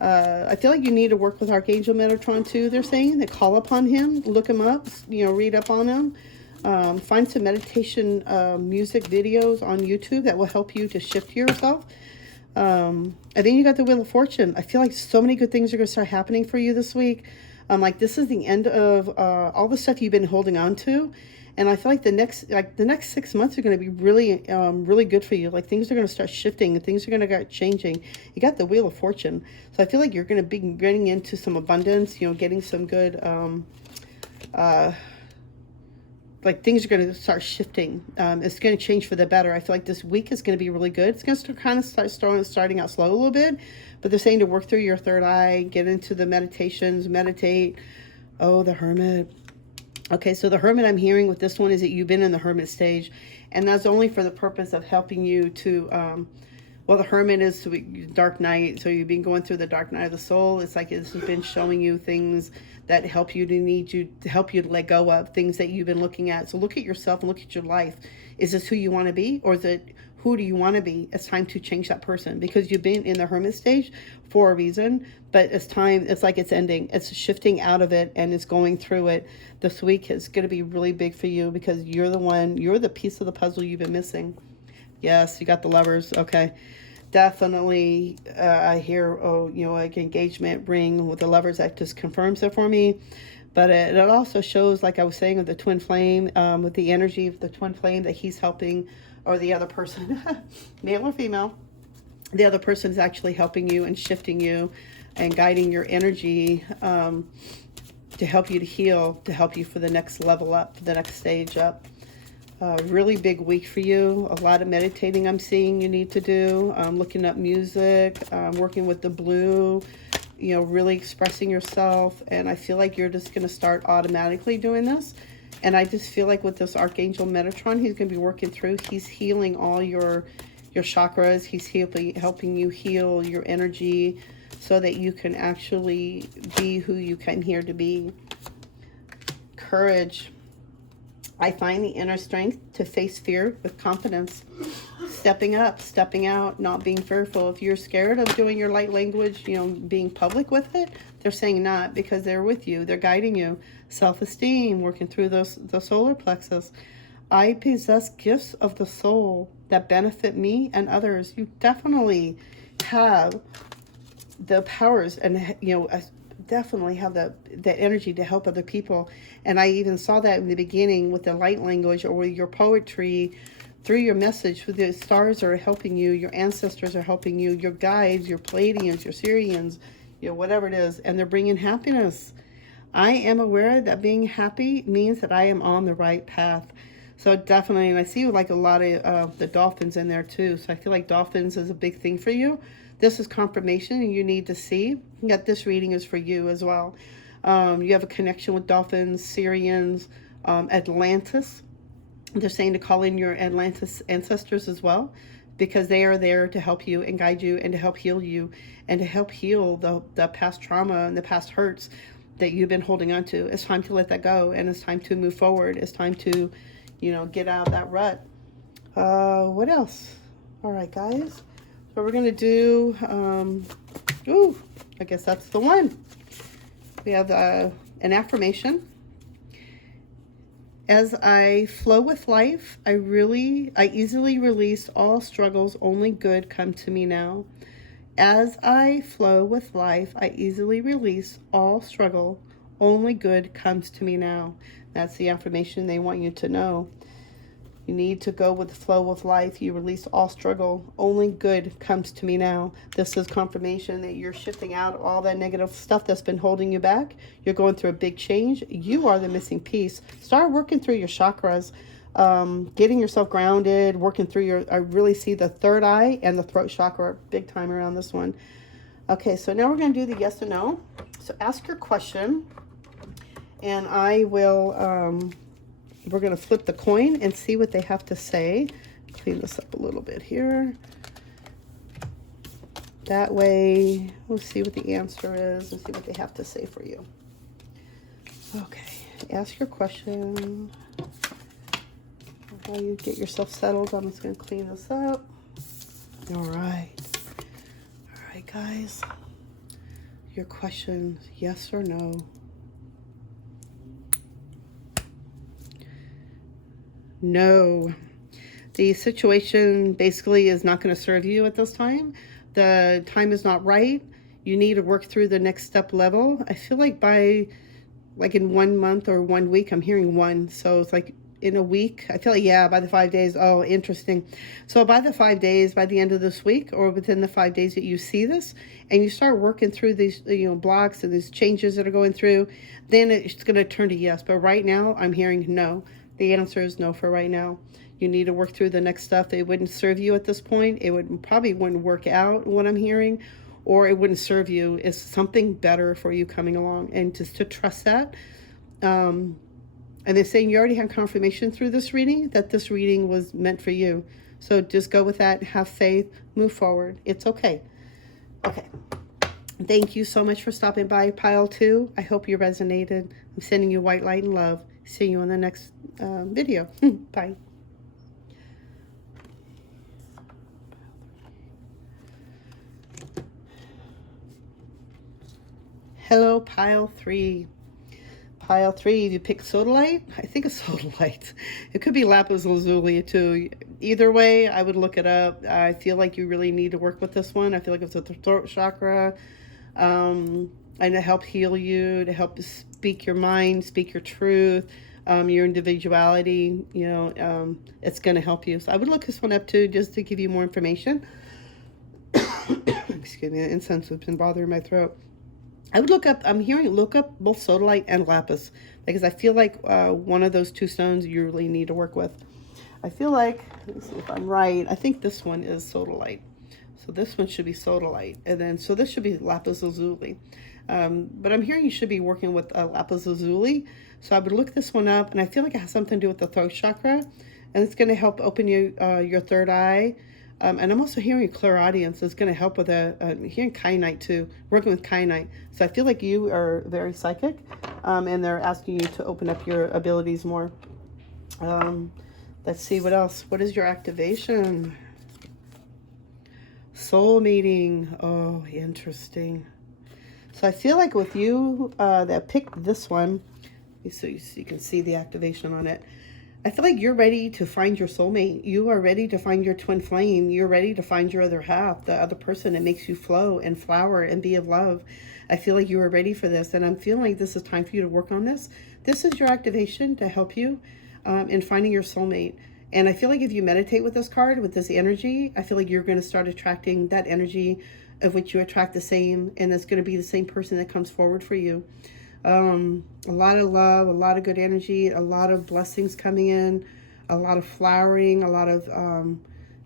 I feel like you need to work with Archangel Metatron too. They're saying that call upon him, look him up, you know, read up on him. Find some meditation music videos on YouTube that will help you to shift yourself. And then you got the Wheel of Fortune. I feel like so many good things are going to start happening for you this week. Like this is the end of all the stuff you've been holding on to. And I feel like the next 6 months are going to be really, really good for you. Like things are going to start shifting and things are going to start changing. You got the Wheel of Fortune. So I feel like you're going to be getting into some abundance, you know, getting some good, like things are going to start shifting. It's going to change for the better. I feel like this week is going to be really good. It's going to starting out slow a little bit, but they're saying to work through your third eye, get into the meditations, meditate. Oh, the Hermit. Okay, so the Hermit I'm hearing with this one is that you've been in the Hermit stage, and that's only for the purpose of helping you to, well, the Hermit is dark night, so you've been going through the dark night of the soul. It's like it's been showing you things that help you to help you to let go of things that you've been looking at. So look at yourself and look at your life. Is this who you want to be, or is it who do you want to be? It's time to change that person, because you've been in the Hermit stage for a reason, but it's time. It's like it's ending. It's shifting out of it, and it's going through it. This week is going to be really big for you, because you're the piece of the puzzle you've been missing. Yes, you got the Lovers. Okay. Definitely, I hear, oh, you know, like engagement ring with the Lovers. That just confirms it for me. But it also shows, like I was saying, with the twin flame, with the energy of the twin flame that he's helping, or the other person, male or female, the other person is actually helping you and shifting you and guiding your energy to help you to heal, to help you for the next level up, the next stage up. Really big week for you. A lot of meditating I'm seeing you need to do. Looking up music, working with the blue, you know, really expressing yourself. And I feel like you're just going to start automatically doing this. And I just feel like with this Archangel Metatron, he's going to be working through. He's healing all your chakras. He's helping you heal your energy so that you can actually be who you came here to be. Courage. I find the inner strength to face fear with confidence. Stepping up, stepping out, not being fearful. If you're scared of doing your light language, you know, being public with it, they're saying not, because they're with you. They're guiding you. Self-esteem, working through the solar plexus. I possess gifts of the soul that benefit me and others. You definitely have the powers, and, you know, definitely have the energy to help other people. And I even saw that in the beginning with the light language, or with your poetry, through your message. The stars are helping you, your ancestors are helping you, your guides, your Pleiadians, your Sirians, you know, whatever it is, and they're bringing happiness. I am aware that being happy means that I am on the right path. So definitely, and I see like a lot of the dolphins in there too. So I feel like dolphins is a big thing for you. This is confirmation, and you need to see that this reading is for you as well. You have a connection with dolphins, Syrians, Atlantis. They're saying to call in your Atlantis ancestors as well, because they are there to help you and guide you and to help heal you and to help heal the past trauma and the past hurts that you've been holding on to. It's time to let that go, and it's time to move forward. It's time to, you know, get out of that rut. What else? All right, guys. So we're going to do, I guess that's the one. We have an affirmation. As I flow with life, I easily release all struggles. Only good come to me now. As I flow with life, I easily release all struggle. Only good comes to me now. That's the affirmation they want you to know. You need to go with the flow of life. You release all struggle. Only good comes to me now. This is confirmation that you're shifting out all that negative stuff that's been holding you back. You're going through a big change. You are the missing piece. Start working through your chakras, getting yourself grounded, working through your, I really see the third eye and the throat chakra big time around this one. Okay, so now we're going to do the yes or no. So ask your question, and I will... we're going to flip the coin and see what they have to say. Clean this up a little bit here. That way, we'll see what the answer is and see what they have to say for you. Okay, ask your question. While you get yourself settled, I'm just going to clean this up. All right. All right, guys. Your question, yes or no? No. The situation basically is not going to serve you at this time. The time is not right. You need to work through the next step level. I feel like like in 1 month or 1 week, I'm hearing one. So it's like in a week. I feel like, yeah, by the 5 days. Oh, interesting. So by the 5 days, by the end of this week, or within the 5 days that you see this, and you start working through these, blocks and these changes that are going through, then it's going to turn to yes. But right now, I'm hearing no. The answer is no for right now. You need to work through the next stuff. It wouldn't serve you at this point. It probably wouldn't work out, what I'm hearing, or it wouldn't serve you. It's something better for you coming along, and just to trust that. And they're saying you already had confirmation through this reading that this reading was meant for you. So just go with that. Have faith. Move forward. It's okay. Okay. Thank you so much for stopping by, Pile 2. I hope you resonated. I'm sending you white light and love. See you in the next video. Bye. Hello, Pile 3. Pile 3, if you pick sodalite, I think it's sodalite. It could be Lapis Lazuli too. Either way, I would look it up. I feel like you really need to work with this one. I feel like it's a throat chakra. And to help heal you, to help speak your mind, speak your truth, your individuality, it's going to help you. So I would look this one up too, just to give you more information. Excuse me, the incense has been bothering my throat. I would look up both sodalite and lapis, because I feel like one of those two stones you really need to work with. I feel like, let me see if I'm right, I think this one is sodalite. So this one should be sodalite. And then, so this should be Lapis Lazuli. But I'm hearing you should be working with Lapis Lazuli. So I would look this one up, and I feel like it has something to do with the throat chakra. And it's going to help open your third eye. And I'm also hearing clairaudience. It's going to help with I'm hearing kyanite too, working with kyanite. So I feel like you are very psychic, and they're asking you to open up your abilities more. Let's see what else. What is your activation? Soul meeting. Oh, interesting. So I feel like with you that picked this one, so you can see the activation on it. I feel like you're ready to find your soulmate. You are ready to find your twin flame. You're ready to find your other half, the other person that makes you flow and flower and be of love. I feel like you are ready for this, and I'm feeling like this is time for you to work on this. This is your activation to help you in finding your soulmate. And I feel like if you meditate with this card, with this energy, I feel like you're going to start attracting that energy of which you attract the same, and it's going to be the same person that comes forward for you. A lot of love, a lot of good energy, a lot of blessings coming in, a lot of flowering, a lot of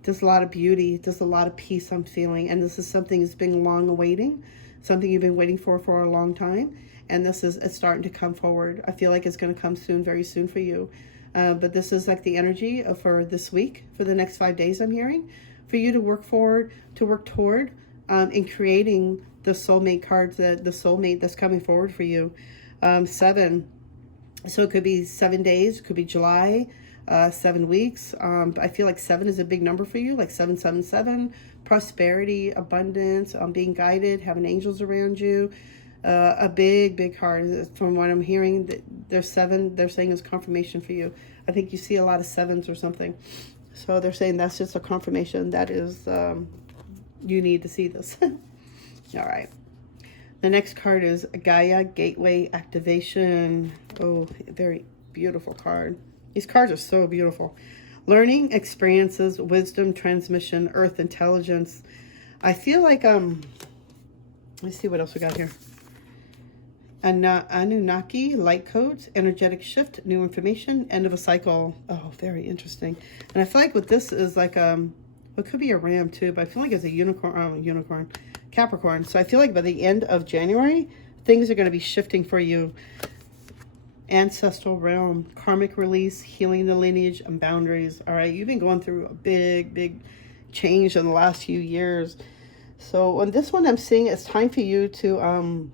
just a lot of beauty, just a lot of peace I'm feeling. And this is something that's been long awaiting, something you've been waiting for a long time. And it's starting to come forward. I feel like it's going to come soon, very soon for you. But this is like the energy for this week, for the next 5 days, I'm hearing, for you to work forward, to work toward in creating the soulmate cards, the soulmate that's coming forward for you. 7. So it could be 7 days, it could be July, 7 weeks. I feel like 7 is a big number for you, like 777, prosperity, abundance, being guided, having angels around you. A big card. From what I'm hearing, there's 7, they're saying is confirmation for you. I think you see a lot of 7s or something. So they're saying that's just a confirmation that is, you need to see this. All right. The next card is Gaia Gateway Activation. Oh, very beautiful card. These cards are so beautiful. Learning, experiences, wisdom, transmission, earth intelligence. I feel like, let's see what else we got here. Anunnaki, light codes, energetic shift, new information, end of a cycle. Oh, very interesting. And I feel like what this is like, it could be a ram too, but I feel like it's a unicorn, Capricorn. So I feel like by the end of January, things are going to be shifting for you. Ancestral realm, karmic release, healing the lineage and boundaries. All right, you've been going through a big change in the last few years. So on this one, I'm seeing it's time for you to,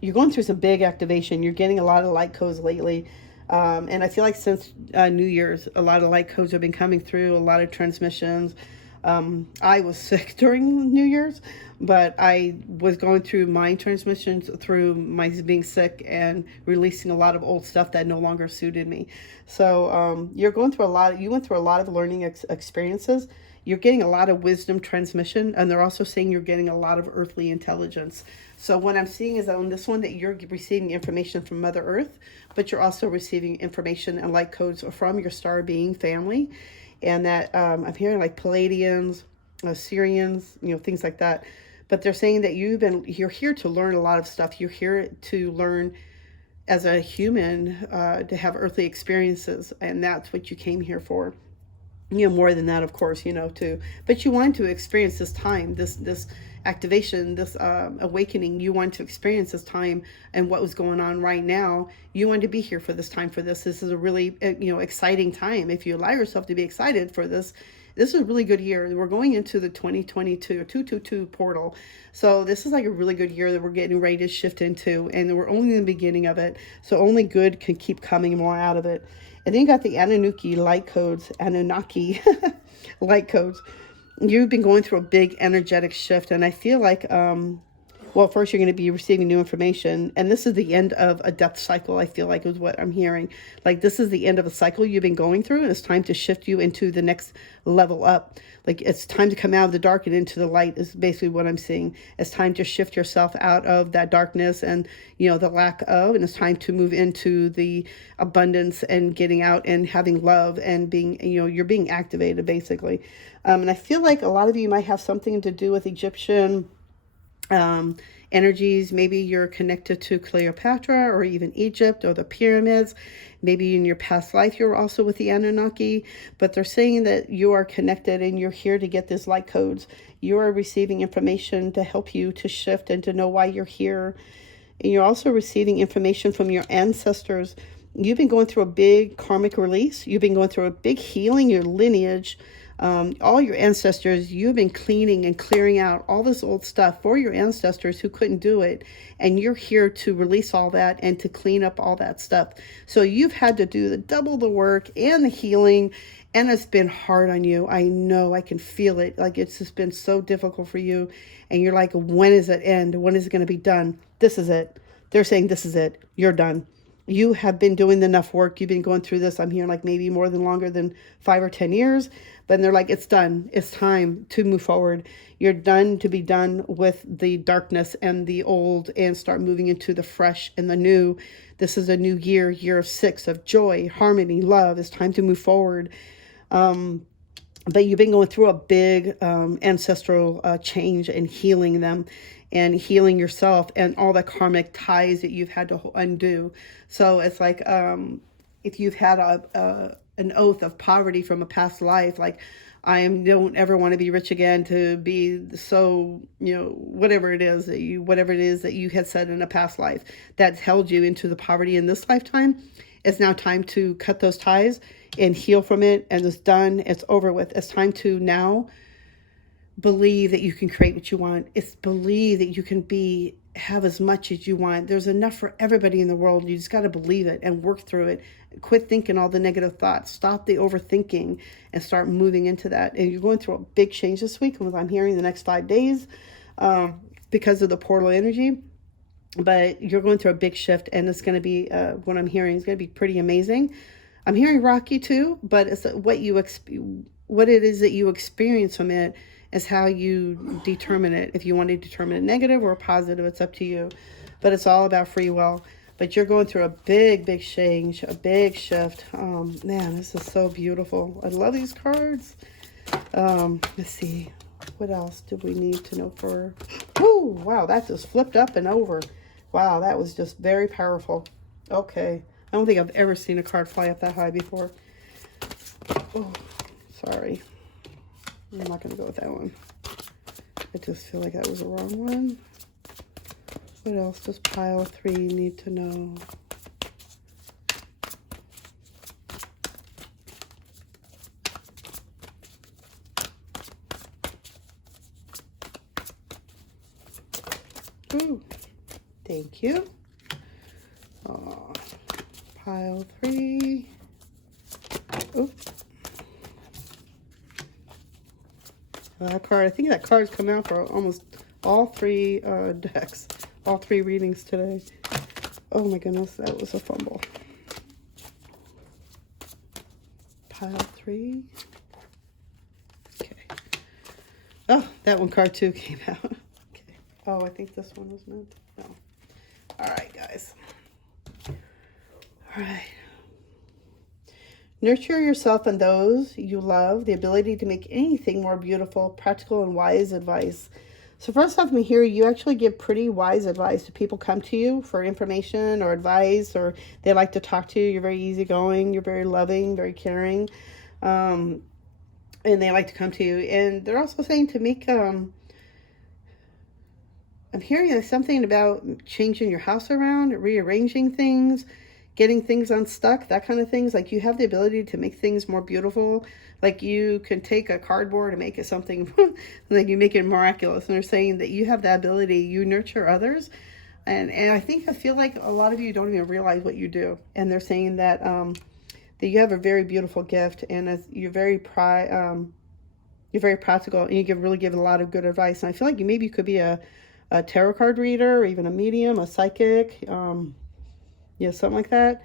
you're going through some big activation. You're getting a lot of light codes lately. And I feel like since New Year's, a lot of light codes have been coming through, a lot of transmissions. I was sick during New Year's, but I was going through mind transmissions through my being sick and releasing a lot of old stuff that no longer suited me. So you're going through you went through a lot of learning experiences. You're getting a lot of wisdom transmission, and they're also saying you're getting a lot of earthly intelligence. So what I'm seeing is on this one that you're receiving information from Mother Earth, but you're also receiving information and light codes from your star being family. And that I'm hearing like Palladians, Syrians, things like that. But they're saying that you're here to learn a lot of stuff. You're here to learn as a human, to have earthly experiences. And that's what you came here for. More than that, of course, too. But you wanted to experience this time, this activation, this awakening. You wanted to experience this time and what was going on right now. You wanted to be here for this time, for this. This is a really, exciting time. If you allow yourself to be excited for this, this is a really good year. We're going into the 2022 or 222 portal. So this is like a really good year that we're getting ready to shift into. And we're only in the beginning of it. So only good can keep coming more out of it. And then you got the Anunnaki light codes, light codes. You've been going through a big energetic shift. And I feel like, first you're going to be receiving new information. And this is the end of a death cycle, I feel like is what I'm hearing. Like this is the end of a cycle you've been going through. And it's time to shift you into the next level up. Like it's time to come out of the dark and into the light is basically what I'm seeing. It's time to shift yourself out of that darkness and, the lack of, and it's time to move into the abundance and getting out and having love and being, you're being activated basically. And I feel like a lot of you might have something to do with Egyptian energies. Maybe you're connected to Cleopatra or even Egypt or the pyramids. Maybe in your past life you're also with the Anunnaki, but they're saying that you are connected and you're here to get these light codes. You are receiving information to help you to shift and to know why you're here. And you're also receiving information from your ancestors. You've been going through a big karmic release. You've been going through a big healing, your lineage. All your ancestors, you've been cleaning and clearing out all this old stuff for your ancestors who couldn't do it. And you're here to release all that and to clean up all that stuff. So you've had to do double the work and the healing. And it's been hard on you. I know, I can feel it. Like it's just been so difficult for you. And you're like, when is it end? When is it going to be done? This is it. They're saying this is it. You're done. You have been doing enough work. You've been going through this. I'm hearing like maybe more than longer than 5 or 10 years. But they're like, it's done. It's time to move forward. You're done to be done with the darkness and the old and start moving into the fresh and the new. This is a new year, year of 6 of joy, harmony, love. It's time to move forward. But you've been going through a big ancestral change and healing them and healing yourself and all the karmic ties that you've had to undo. So it's like if you've had an oath of poverty from a past life, like don't ever want to be rich again, to be so, whatever it is that you had said in a past life that's held you into the poverty in this lifetime. It's now time to cut those ties and heal from it. And it's done. It's over with. It's time to now believe that you can create what you want. It's believe that you can have as much as you want. There's enough for everybody in the world. You just got to believe it and work through it. Quit thinking all the negative thoughts. Stop the overthinking and start moving into that. And you're going through a big change this week, as I'm hearing, the next 5 days, because of the portal energy. But you're going through a big shift, and it's going to be, what I'm hearing is going to be pretty amazing. I'm hearing rocky too, but it's what it is that you experience from it is how you determine it. If you want to determine it negative or positive, it's up to you. But it's all about free will. But you're going through a big change, a big shift. Man, this is so beautiful. I love these cards. Let's see. What else do we need to know for... Oh, wow, that just flipped up and over. Wow, that was just very powerful. Okay. I don't think I've ever seen a card fly up that high before. Oh, sorry. I'm not going to go with that one. I just feel like that was the wrong one. What else does pile 3 need to know? Ooh, thank you. Oh, pile 3. Oops. That card, I think that card's come out for almost all 3 decks, all 3 readings today. Oh my goodness, that was a fumble. Pile 3. Okay. Oh, that one card too came out. Okay. Oh, I think this one was meant. No. All right, guys. All right. Nurture yourself and those you love, the ability to make anything more beautiful, practical, and wise advice. So first off, here, you actually give pretty wise advice. People come to you for information or advice, or they like to talk to you. You're very easygoing. You're very loving, very caring. And they like to come to you. And they're also saying to make... I'm hearing something about changing your house around, rearranging things, getting things unstuck, that kind of things. Like, you have the ability to make things more beautiful. Like, you can take a cardboard and make it something, like you make it miraculous. And they're saying that you have that ability. You nurture others. And I feel like a lot of you don't even realize what you do. And they're saying that that you have a very beautiful gift, and you're very practical, and you really give a lot of good advice. And I feel like maybe you could be a tarot card reader, or even a medium, a psychic, yeah, something like that.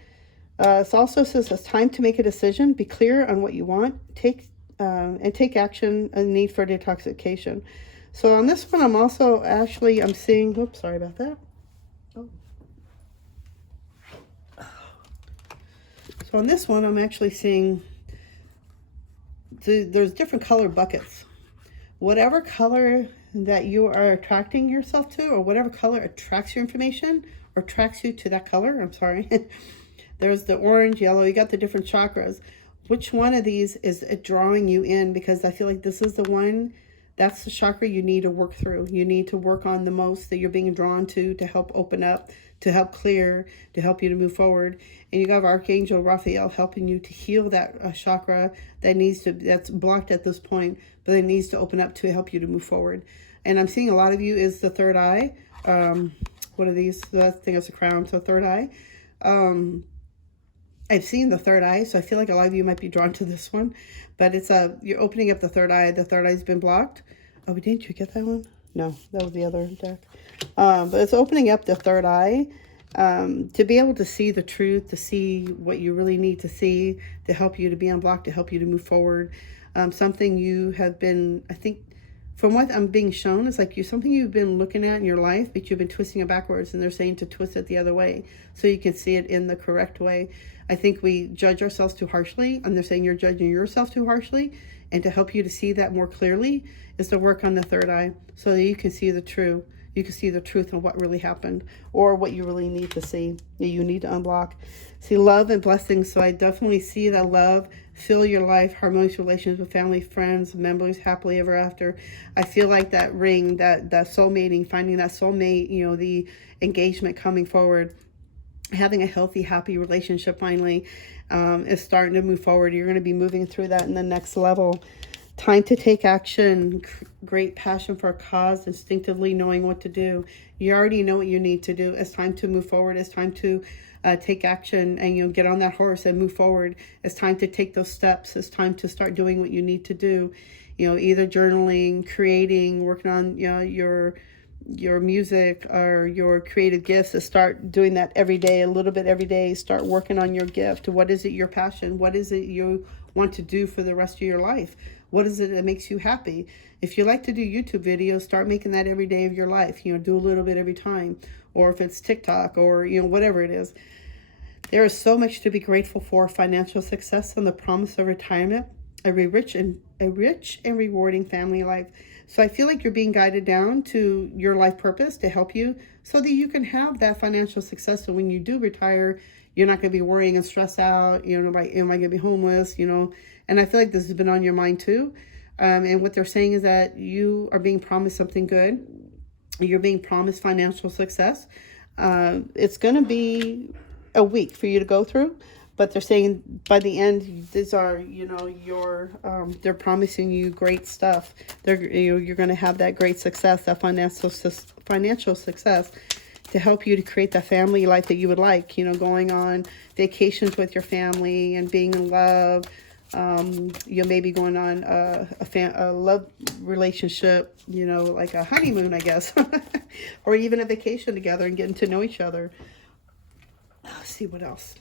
It also says it's time to make a decision. Be clear on what you want. Take action on the need for detoxification. So on this one, I'm seeing, oops, sorry about that. Oh. So on this one, I'm actually seeing there's different color buckets. Whatever color that you are attracting yourself to, or whatever color attracts your information or attracts you to that color, I'm sorry. There's the orange, yellow, you got the different chakras. Which one of these is drawing you in? Because I feel like this is the one, that's the chakra you need to work through. You need to work on the most, that you're being drawn to help open up, to help clear, to help you to move forward. And you got Archangel Raphael helping you to heal that chakra that's blocked at this point, but it needs to open up to help you to move forward. And I'm seeing a lot of you is the third eye. What are these? I think it's a crown, so third eye. I've seen the third eye, so I feel like a lot of you might be drawn to this one. But it's you're opening up the third eye. The third eye's been blocked. Oh, didn't you get that one? No, that was the other deck. But it's opening up the third eye to be able to see the truth, to see what you really need to see, to help you to be unblocked, to help you to move forward. Something you have been, I think, from what I'm being shown, is like something you've been looking at in your life, but you've been twisting it backwards, and they're saying to twist it the other way so you can see it in the correct way. I think we judge ourselves too harshly, and they're saying you're judging yourself too harshly, and to help you to see that more clearly is to work on the third eye so that you can see the truth. You can see the truth of what really happened, or what you really need to see, that you need to unblock. See, love and blessings. So I definitely see that love, fill your life, harmonious relations with family, friends, members, happily ever after. I feel like that ring, that soulmating, finding that soulmate, the engagement coming forward, having a healthy, happy relationship finally is starting to move forward. You're going to be moving through that in the next level. Time to take action, great passion for a cause, instinctively knowing what to do. You already know what you need to do. It's time to move forward. It's time to take action and get on that horse and move forward. It's time to take those steps. It's time to start doing what you need to do. Either journaling, creating, working on your music or your creative gifts. To start doing that every day, a little bit every day. Start working on your gift. What is it, your passion? What is it you want to do for the rest of your life? What is it that makes you happy? If you like to do YouTube videos, start making that every day of your life. Do a little bit every time. or if it's TikTok, or, you know, whatever it is. There is so much to be grateful for: financial success and the promise of retirement, a rich and rewarding family life. So I feel like you're being guided down to your life purpose to help you so that you can have that financial success. So when you do retire, you're not going to be worrying and stressed out, you know, am I going to be homeless, you know? And I feel like this has been on your mind too. And what they're saying is that you are being promised something good. You're being promised financial success. It's going to be a week for you to go through, but they're saying by the end, these are, you know, they're promising you great stuff. You're going to have that great success, that financial success, to help you to create the family life that you would like, you know, going on vacations with your family and being in love. You may be going on a love relationship, you know, like a honeymoon, I guess, or even a vacation together and getting to know each other. Let's see what else.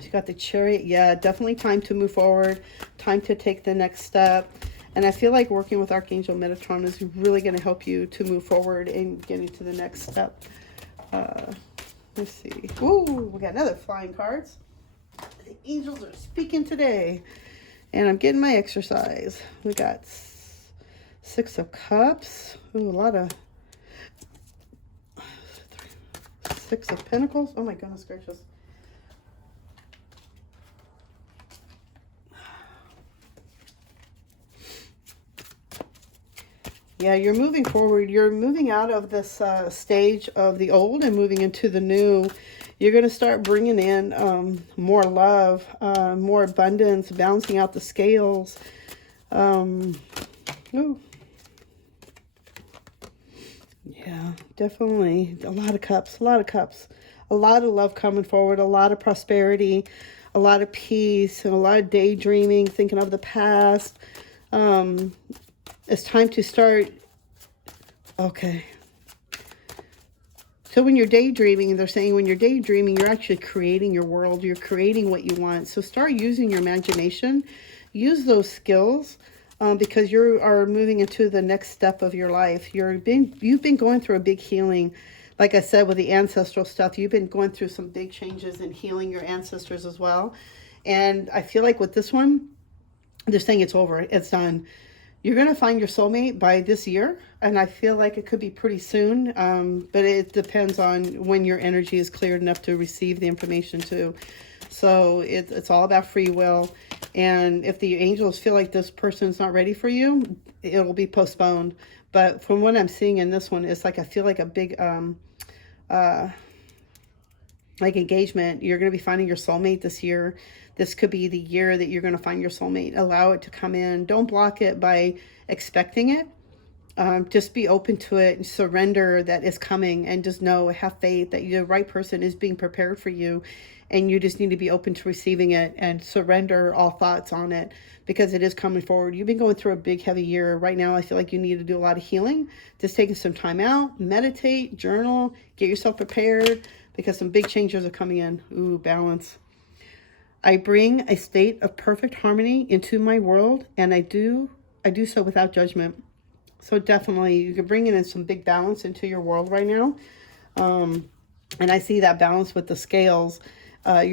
You got the Chariot. Yeah, definitely time to move forward, time to take the next step. And I feel like working with Archangel Metatron is really going to help you to move forward and getting to the next step. Let's see. Ooh, we got another flying cards. The angels are speaking today. And I'm getting my exercise. We got Six of Cups. Ooh, a lot of... Six of Pentacles. Oh my goodness gracious. Yeah, you're moving forward. You're moving out of this stage of the old and moving into the new. You're going to start bringing in more love, more abundance, balancing out the scales. Ooh. Yeah, definitely. A lot of cups, a lot of cups. A lot of love coming forward, a lot of prosperity, a lot of peace, and a lot of daydreaming, thinking of the past. It's time to start. Okay. So when you're daydreaming, they're saying when you're daydreaming, you're actually creating your world. You're creating what you want. So start using your imagination. Use those skills because you are moving into the next step of your life. You've been going through a big healing. Like I said, with the ancestral stuff, you've been going through some big changes and healing your ancestors as well. And I feel like with this one, they're saying it's over. It's done. You're going to find your soulmate by this year, and I feel like it could be pretty soon, but it depends on when your energy is cleared enough to receive the information too. So it's all about free will, and if the angels feel like this person's not ready for you, it'll be postponed. But from what I'm seeing in this one, it's like I feel like a big like engagement. You're going to be finding your soulmate this year. This could be the year that you're going to find your soulmate. Allow it to come in. Don't block it by expecting it. Just be open to it and surrender that it's coming, and just know, have faith that the right person is being prepared for you, and you just need to be open to receiving it and surrender all thoughts on it because it is coming forward. You've been going through a big, heavy year. Right now, I feel like you need to do a lot of healing. Just taking some time out, meditate, journal, get yourself prepared because some big changes are coming in. Ooh, balance. I bring a state of perfect harmony into my world, and I do so without judgment. So definitely, you can bring in some big balance into your world right now. And I see that balance with the scales. A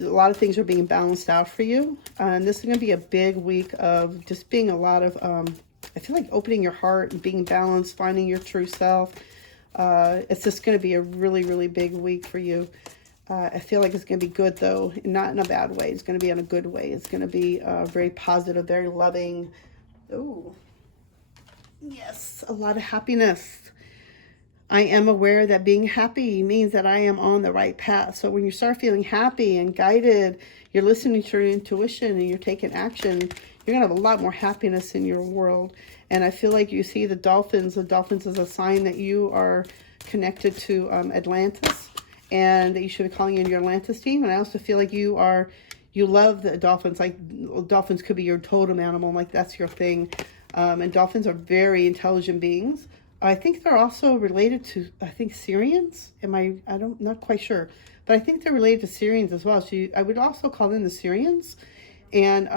lot of things are being balanced out for you. And this is going to be a big week of just being a lot of, I feel like opening your heart and being balanced, finding your true self. It's just going to be a really, really big week for you. I feel like it's going to be good, though, not in a bad way. It's going to be in a good way. It's going to be very positive, very loving. Ooh. Yes, a lot of happiness. I am aware that being happy means that I am on the right path. So when you start feeling happy and guided, you're listening to your intuition and you're taking action, you're going to have a lot more happiness in your world. And I feel like you see the dolphins. The dolphins is a sign that you are connected to Atlantis, and that you should be calling in your Atlantis team. And I also feel like you love the dolphins. Like dolphins could be your totem animal. Like that's your thing. And dolphins are very intelligent beings. I think they're also related to, I think, Syrians. Not quite sure. But I think they're related to Syrians as well. So I would also call in the Syrians and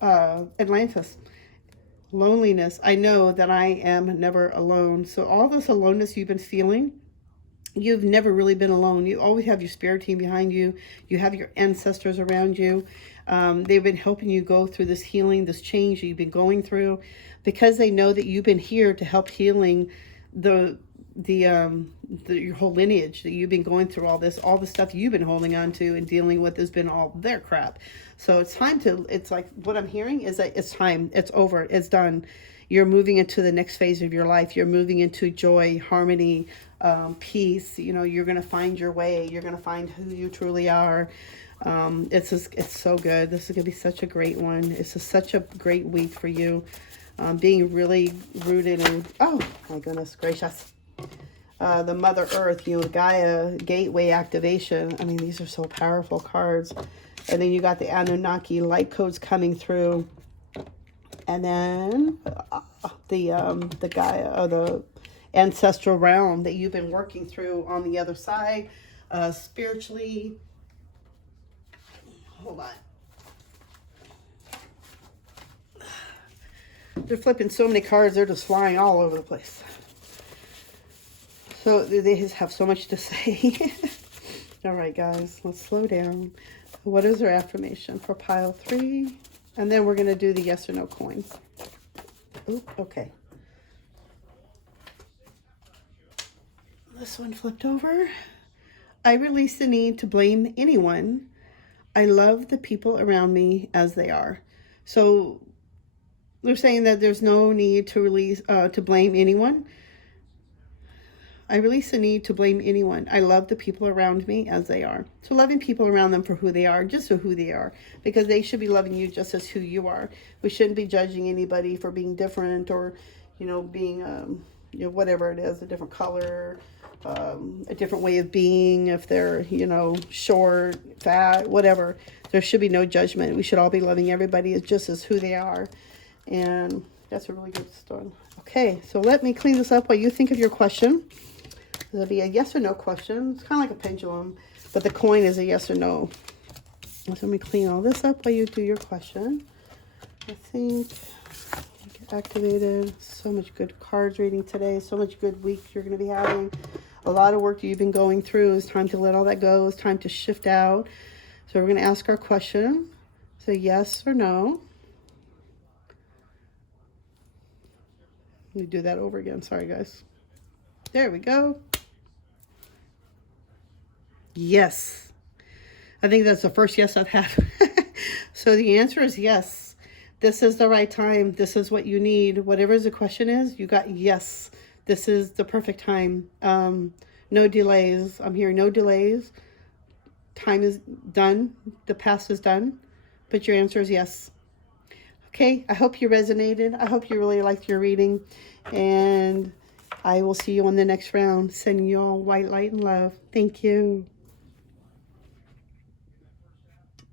Atlantis. Loneliness. I know that I am never alone. So all this aloneness you've been feeling, you've never really been alone. You always have your spirit team behind you. You have your ancestors around you. They've been helping you go through this healing, this change that you've been going through, because they know that you've been here to help healing your whole lineage, that you've been going through all the stuff you've been holding on to and dealing with has been all their crap. So it's time to, it's like what I'm hearing is that it's time, it's over, it's done. You're moving into the next phase of your life. You're moving into joy, harmony, peace. You know, you're going to find your way. You're going to find who you truly are. It's so good. This is going to be such a great one. It's such a great week for you. Being really rooted in, oh my goodness gracious, the Mother Earth, you know, Gaia, gateway activation. I mean, these are so powerful cards. And then you got the Anunnaki light codes coming through. And then the Gaia, the ancestral realm that you've been working through on the other side, spiritually. Hold on. They're flipping so many cards, they're just flying all over the place. So they just have so much to say. All right, guys, let's slow down. What is our affirmation for pile 3? And then we're going to do the yes or no coins. Ooh, okay. This one flipped over. I release the need to blame anyone. I love the people around me as they are. So they're saying that there's no need to blame anyone. I release the need to blame anyone. I love the people around me as they are. So loving people around them for who they are, just for who they are, because they should be loving you just as who you are. We shouldn't be judging anybody for being different or, you know, being, you know, whatever it is, a different color, a different way of being, if they're, you know, short, fat, whatever. There should be no judgment. We should all be loving everybody just as who they are. And that's a really good start. Okay, so let me clean this up while you think of your question. It'll be a yes or no question. It's kind of like a pendulum, but the coin is a yes or no. So let me clean all this up while you do your question. I think get activated. So much good cards reading today. So much good week you're going to be having. A lot of work that you've been going through. It's time to let all that go. It's time to shift out. So we're going to ask our question. So yes or no. Let me do that over again. Sorry, guys. There we go. Yes. I think that's the first yes I've had. So the answer is yes. This is the right time. This is what you need. Whatever the question is, you got yes. This is the perfect time. No delays. I'm hearing no delays. Time is done. The past is done. But your answer is yes. Okay, I hope you resonated. I hope you really liked your reading. And I will see you on the next round. Sending you all white light and love. Thank you.